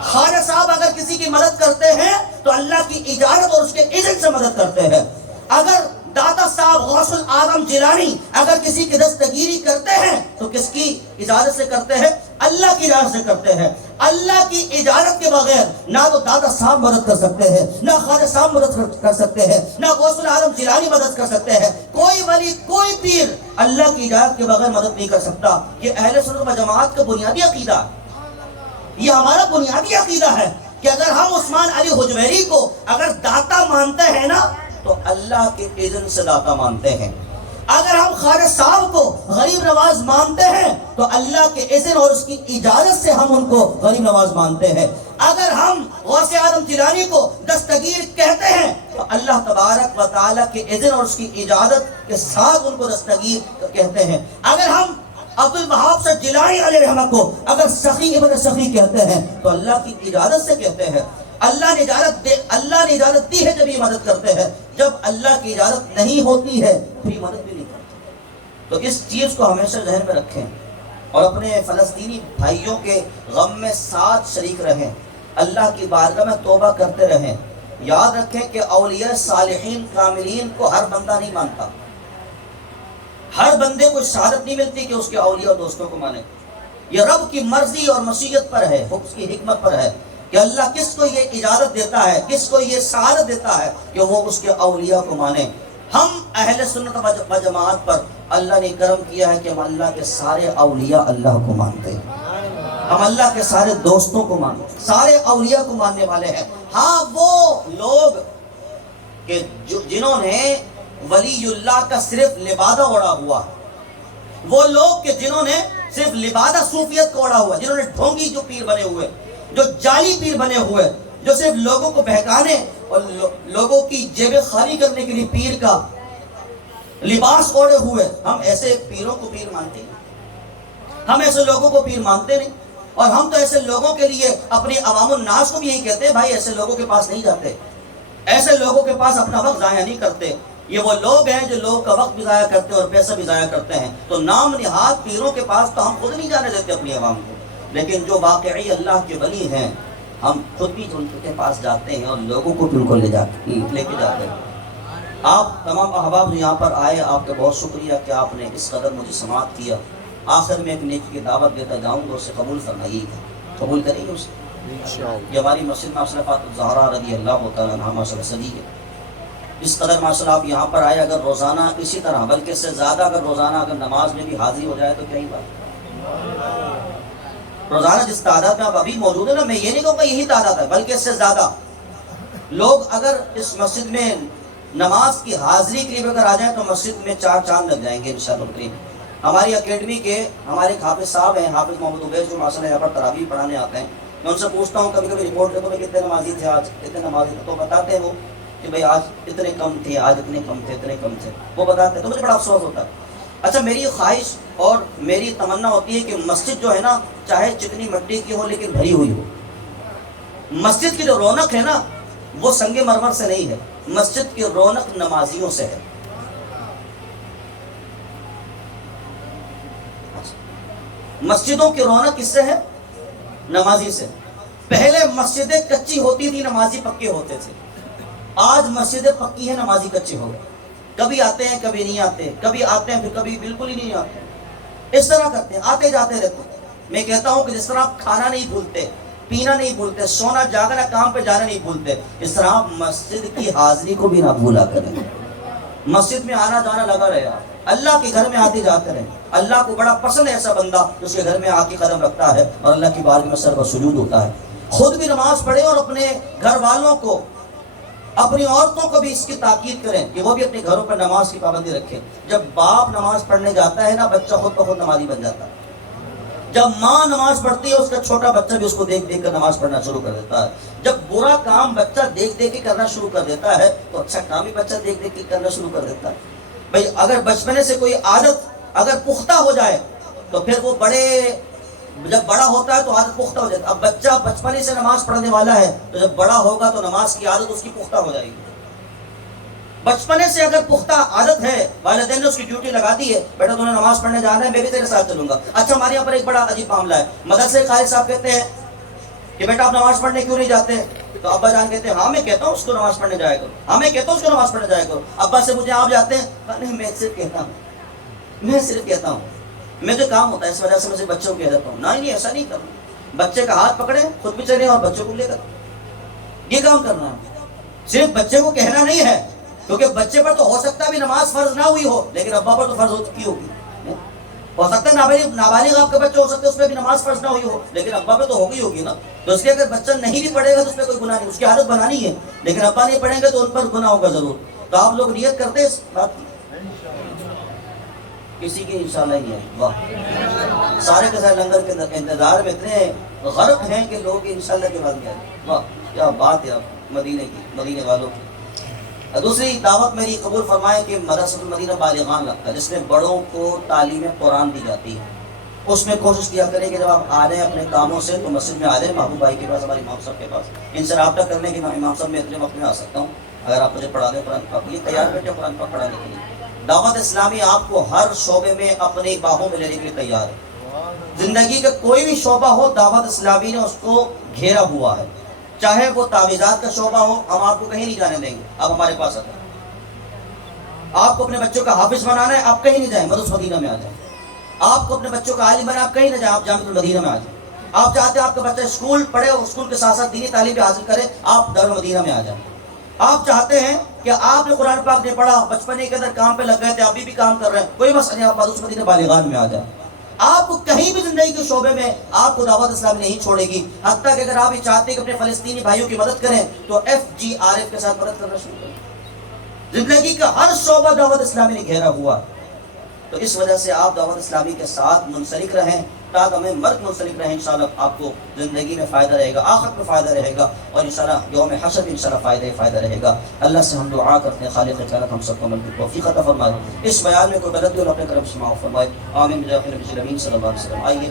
خواجہ صاحب اگر کسی کی مدد کرتے ہیں تو اللہ کی اجازت اور اس کے اذن سے مدد کرتے ہیں۔ اگر داتا صاحب غوث العظم جیلانی اگر کسی کی دستگیری کرتے ہیں تو کس کی اجازت سے کرتے ہیں؟ اللہ کی اجازت سے کرتے ہیں۔ اللہ کی اجازت کے بغیر نہ تو داتا صاحب مدد کر سکتے ہیں، نہ خواجہ صاحب مدد کر سکتے ہیں، نہ غوث العظم جیلانی مدد کر سکتے ہیں۔ کوئی ولی کوئی پیر اللہ کی اجازت کے بغیر مدد نہیں کر سکتا۔ یہ اہل سنت و جماعت کا بنیادی عقیدہ ہے، یہ ہمارا بنیادی عقیدہ ہے کہ اگر ہم عثمان علی حجویری کو اگر داتا مانتے ہیں نا تو اللہ کے اذن سے داتا مانتے ہیں۔ اگر ہم خواجہ صاحب کو غریب نواز مانتے ہیں تو اللہ کے اذن اور اس کی اجازت سے ہم ان کو غریب نواز مانتے ہیں۔ اگر ہم غوث اعظم جیلانی کو دستگیر کہتے ہیں تو اللہ تبارک و تعالیٰ کے اذن اور اس کی اجازت کے ساتھ ان کو دستگیر کہتے ہیں۔ اگر ہم عبد الوہاب سے جیلانی علیہ رحمہ کو اگر سخی ابن سخی کہتے ہیں تو اللہ کی اجازت سے کہتے ہیں۔ اللہ نے اجازت دی ہے جب یہ مدد کرتے ہیں، جب اللہ کی اجازت نہیں ہوتی ہے تو یہ مدد بھی نہیں کرتے۔ تو اس چیز کو ہمیشہ ذہن میں رکھیں اور اپنے فلسطینی بھائیوں کے غم میں ساتھ شریک رہیں، اللہ کی بارگاہ میں توبہ کرتے رہیں۔ یاد رکھیں کہ اولیاء صالحین کاملین کو ہر بندہ نہیں مانتا، ہر بندے کو شہادت نہیں ملتی کہ اس کے اولیاء اور دوستوں کو مانے۔ یہ رب کی مرضی اور مشیت پر ہے، اس کی حکمت پر ہے کہ اللہ کس کو یہ اجازت دیتا ہے، کس کو یہ سعادت دیتا ہے کہ وہ اس کے اولیاء کو مانے۔ ہم اہل سنت و جماعت پر اللہ نے کرم کیا ہے کہ ہم اللہ کے سارے اولیاء اللہ کو مانتے ہیں، ہم اللہ کے سارے دوستوں کو مانتے ہیں، سارے اولیاء کو ماننے والے ہیں۔ ہاں وہ لوگ کہ جنہوں نے ولی اللہ کا صرف لبادہ اوڑا ہوا، وہ لوگ کہ جنہوں نے صرف لبادہ صوفیت کو اوڑا ہوا، جنہوں نے ڈھونگی جو پیر بنے ہوئے، جو جعلی پیر بنے ہوئے، جو صرف لوگوں کو بہکانے اور لوگوں کی جیبیں خالی کرنے کے لیے پیر کا لباس اوڑے ہوئے، ہم ایسے پیروں کو پیر مانتے ہیں، ہم ایسے لوگوں کو پیر مانتے نہیں. اور ہم تو ایسے لوگوں کے لیے اپنی عوام الناس کو بھی یہی کہتے ہیں بھائی ایسے لوگوں کے پاس نہیں جاتے، ایسے لوگوں کے پاس اپنا وقت ضائع نہیں کرتے. یہ وہ لوگ ہیں جو لوگوں کا وقت بھی ضائع کرتے ہیں اور پیسہ بھی ضائع کرتے ہیں. تو نام نہاد پیروں کے پاس تو ہم خود نہیں جانے دیتے اپنی عوام کو، لیکن جو واقعی اللہ کے ولی ہیں ہم خود بھی ان کے پاس جاتے ہیں اور لوگوں کو بھی ان کو لے کے جاتے ہیں. آپ تمام احباب جو یہاں پر آئے، آپ کا بہت شکریہ کہ آپ نے اس قدر مجھے سماعت کیا. آخر میں ایک نیکی کی دعوت دیتا جاؤں گا، اسے قبول فرمائیے گا، قبول کریں گے اسے. یہ ہماری مسجد میں فاطمہ الزہرا رضی اللہ تعالیٰ عنہا ماشاء اللہ صدیق ہے. اس قدر ماشاء اللہ آپ یہاں پر آئے، اگر روزانہ اسی طرح بلکہ اس سے زیادہ اگر روزانہ اگر نماز میں بھی حاضری ہو جائے تو کیا ہی بات. روزانہ جس تعداد میں آپ ابھی موجود ہیں نا، میں یہ نہیں کہوں کہ یہی تعداد ہے، بلکہ اس سے زیادہ لوگ اگر اس مسجد میں نماز کی حاضری کے لیے اگر آ جائیں تو مسجد میں 4 چاند لگ جائیں گے انشاءاللہ. ہماری اکیڈمی کے ہمارے ایک حافظ صاحب ہیں، حافظ محمد عبید، جو ماشاء اللہ یہاں پر تراویح پڑھانے آتے ہیں. میں ان سے پوچھتا ہوں کبھی کبھی رپورٹ دیتا ہوں کہ کتنے نمازی تھے آج، کتنے نمازی تھے، تو بتاتے ہیں وہ کہ بھائی آج اتنے کم تھے، آج اتنے کم تھے، اتنے کم تھے، وہ بتاتے ہیں. تو مجھے بڑا افسوس ہوتا ہے. اچھا میری خواہش اور میری تمنا ہوتی ہے کہ مسجد جو ہے نا چاہے چکنی مٹی کی ہو لیکن بھری ہوئی ہو. مسجد کی جو رونق ہے نا وہ سنگ مرمر سے نہیں ہے، مسجد کی رونق نمازیوں سے ہے. مسجدوں کی رونق کس سے ہے؟ نمازی سے. پہلے مسجدیں کچی ہوتی تھی، نمازی پکے ہوتے تھے. آج مسجدیں پکی ہیں، نمازی کچے ہو گئے. کبھی آتے ہیں کبھی نہیں آتے، کبھی آتے ہیں پھر کبھی بالکل ہی نہیں آتے. اس طرح کرتے ہیں، آتے جاتے رہتے ہیں. میں کہتا ہوں کہ جس طرح آپ کھانا نہیں بھولتے، پینا نہیں بھولتے، سونا جاگنا، کام پہ جانا نہیں بھولتے، اس طرح آپ مسجد کی حاضری کو بھی نہ بھولا کریں. مسجد میں آنا جانا لگا رہے، اللہ کے گھر میں آتے جاتے رہیں. اللہ کو بڑا پسند ہے ایسا بندہ جو اس کے گھر میں آ کے قدم رکھتا ہے اور اللہ کی بارگاہ میں سر بسجود ہوتا ہے. خود بھی نماز پڑھے اور اپنے گھر والوں کو، اپنی عورتوں کو بھی اس کی تاکید کریں کہ وہ بھی اپنے گھروں پر نماز کی پابندی رکھیں. جب باپ نماز پڑھنے جاتا ہے نا، بچہ خود بخود نمازی بن جاتا ہے. جب ماں نماز پڑھتی ہے، اس کا چھوٹا بچہ بھی اس کو دیکھ دیکھ کر نماز پڑھنا شروع کر دیتا ہے. جب برا کام بچہ دیکھ دیکھ کے کرنا شروع کر دیتا ہے تو اچھا کام بھی بچہ دیکھ دیکھ کے کرنا شروع کر دیتا ہے. بھئی اگر بچپنے سے کوئی عادت اگر پختہ ہو جائے تو پھر وہ جب بڑا ہوتا ہے تو عادت پختہ ہو جاتا ہے. اب بچہ بچپنے سے نماز پڑھنے والا ہے تو جب بڑا ہوگا تو نماز کی عادت اس کی پختہ ہو جائے گی. بچپنے سے اگر پختہ عادت ہے، والدین نے اس کی ڈیوٹی لگا دی ہے، بیٹا تو نے نماز پڑھنے جانا ہے، میں بھی تیرے ساتھ چلوں گا. اچھا ہمارے یہاں پر ایک بڑا عجیب معاملہ ہے. مدرسے قاری صاحب کہتے ہیں کہ بیٹا آپ نماز پڑھنے کیوں نہیں جاتے؟ تو ابا جان کہتے ہیں ہاں میں کہتا ہوں اس کو نماز پڑھنے جایا کرو، ہاں میں کہتا ہوں اس کو نماز پڑھنے جایا کرو. ابا سے مجھے آپ جاتے ہیں؟ نہیں میں صرف کہتا ہوں، میں جو کام ہوتا ہے اس وجہ سے مجھے بچوں کو کہہ دیتا ہوں. نہیں ایسا نہیں کرنا، بچے کا ہاتھ پکڑیں، خود بھی چلیں اور بچوں کو لے کر یہ کام کرنا ہے. صرف بچے کو کہنا نہیں ہے، کیونکہ بچے پر تو ہو سکتا ہے بھی نماز فرض نہ ہوئی ہو لیکن ابا پر تو فرض ہو چکی ہوگی. ہو سکتا ہے نابالغ آپ کا بچہ ہو سکتا ہے اس پہ بھی نماز فرض نہ ہوئی ہو لیکن ابا پہ تو ہو گئی ہوگی نا. تو اس لیے اگر بچہ نہیں بھی پڑھے گا تو اس پہ کوئی گناہ نہیں، اس کی عادت بنانی ہے، لیکن ابا نہیں پڑھیں گے تو ان پر گناہ ہوگا ضرور. تو آپ لوگ نیت کرتے ہیں اس بات کی؟ کسی کی انشاءاللہ نہیں ہے. واہ، سارے کے سارے لنگر کے انتظار میں اتنے غرق ہیں کہ لوگ انشاءاللہ کے بعد گئے. واہ کیا بات ہے آپ مدینے کی، مدینے والوں کی. دوسری دعوت میری قبول فرمائے کہ مدرسۃ المدینہ بالغان لگتا ہے، جس میں بڑوں کو تعلیم قرآن دی جاتی ہے. اس میں کوشش کیا کریں کہ جب آپ آ رہے ہیں اپنے کاموں سے تو مسجد میں آ جائیں، محبوب بھائی کے پاس، ہمارے امام صاحب کے پاس، ان سے رابطہ کرنے کے امام صاحب میں اتنے وقت میں آ سکتا ہوں، اگر آپ مجھے پڑھا دیں قرآن پاک. یہ تیار بیٹھے قرآن پاک پڑھانے کے لیے. دعوت اسلامی آپ کو ہر شعبے میں اپنی باہوں میں لینے کے لیے تیار ہے. زندگی کا کوئی بھی شعبہ ہو دعوت اسلامی نے اس کو گھیرا ہوا ہے. چاہے وہ تعویذات کا شعبہ ہو، ہم آپ کو کہیں نہیں جانے دیں گے، آپ ہمارے پاس آتے ہیں. آپ کو اپنے بچوں کا حافظ بنانا ہے، آپ کہیں نہیں جائیں، مدرسۃ المدینہ میں آ جائیں. آپ کو اپنے بچوں کا عالم بنا، آپ کہیں نہ جائیں، آپ جامعۃ المدینہ میں آ جائیں. آپ چاہتے ہیں آپ کا بچہ اسکول پڑھے اور اسکول کے ساتھ ساتھ دینی تعلیم بھی حاصل کرے، آپ دارالمدینہ میں آ جائیں. آپ چاہتے ہیں کہ آپ نے قرآن پاک نہیں پڑھا، بچپنے کے اندر کام پہ لگ گئے تھے، ابھی بھی کام کر رہے ہیں، کوئی مسئلہ نہیں، آپ مدرسۃ المدینہ بالغان میں آ جائیں. آپ کو کہیں بھی زندگی کے شعبے میں آپ کو دعوت اسلامی نہیں چھوڑے گی. حتیٰ کہ اگر آپ یہ چاہتے ہیں کہ اپنے فلسطینی بھائیوں کی مدد کریں تو FGRF کے ساتھ مدد کرنا شروع کریں. زندگی کا ہر شعبہ دعوت اسلامی نے گھیرا ہوا. تو اس وجہ سے آپ دعوت اسلامی کے ساتھ منسلک رہیں تاکہ ہمیں مرد منسلک رہیں انشاءاللہ آپ کو زندگی میں فائدہ رہے گا، آخرت میں فائدہ رہے گا، اور انشاءاللہ یوم حشر انشاءاللہ فائدہ رہے گا۔ اللہ سے ہم دعا کرتے ہیں خالق کائنات ہم سب کو عمل کی توفیق عطا فرمائے، اس بیان میں کوئی غلطی اور اپنے کرم سے معاف فرمائے، آمین بجاہ نبی صلی اللہ علیہ وسلم۔ آئیے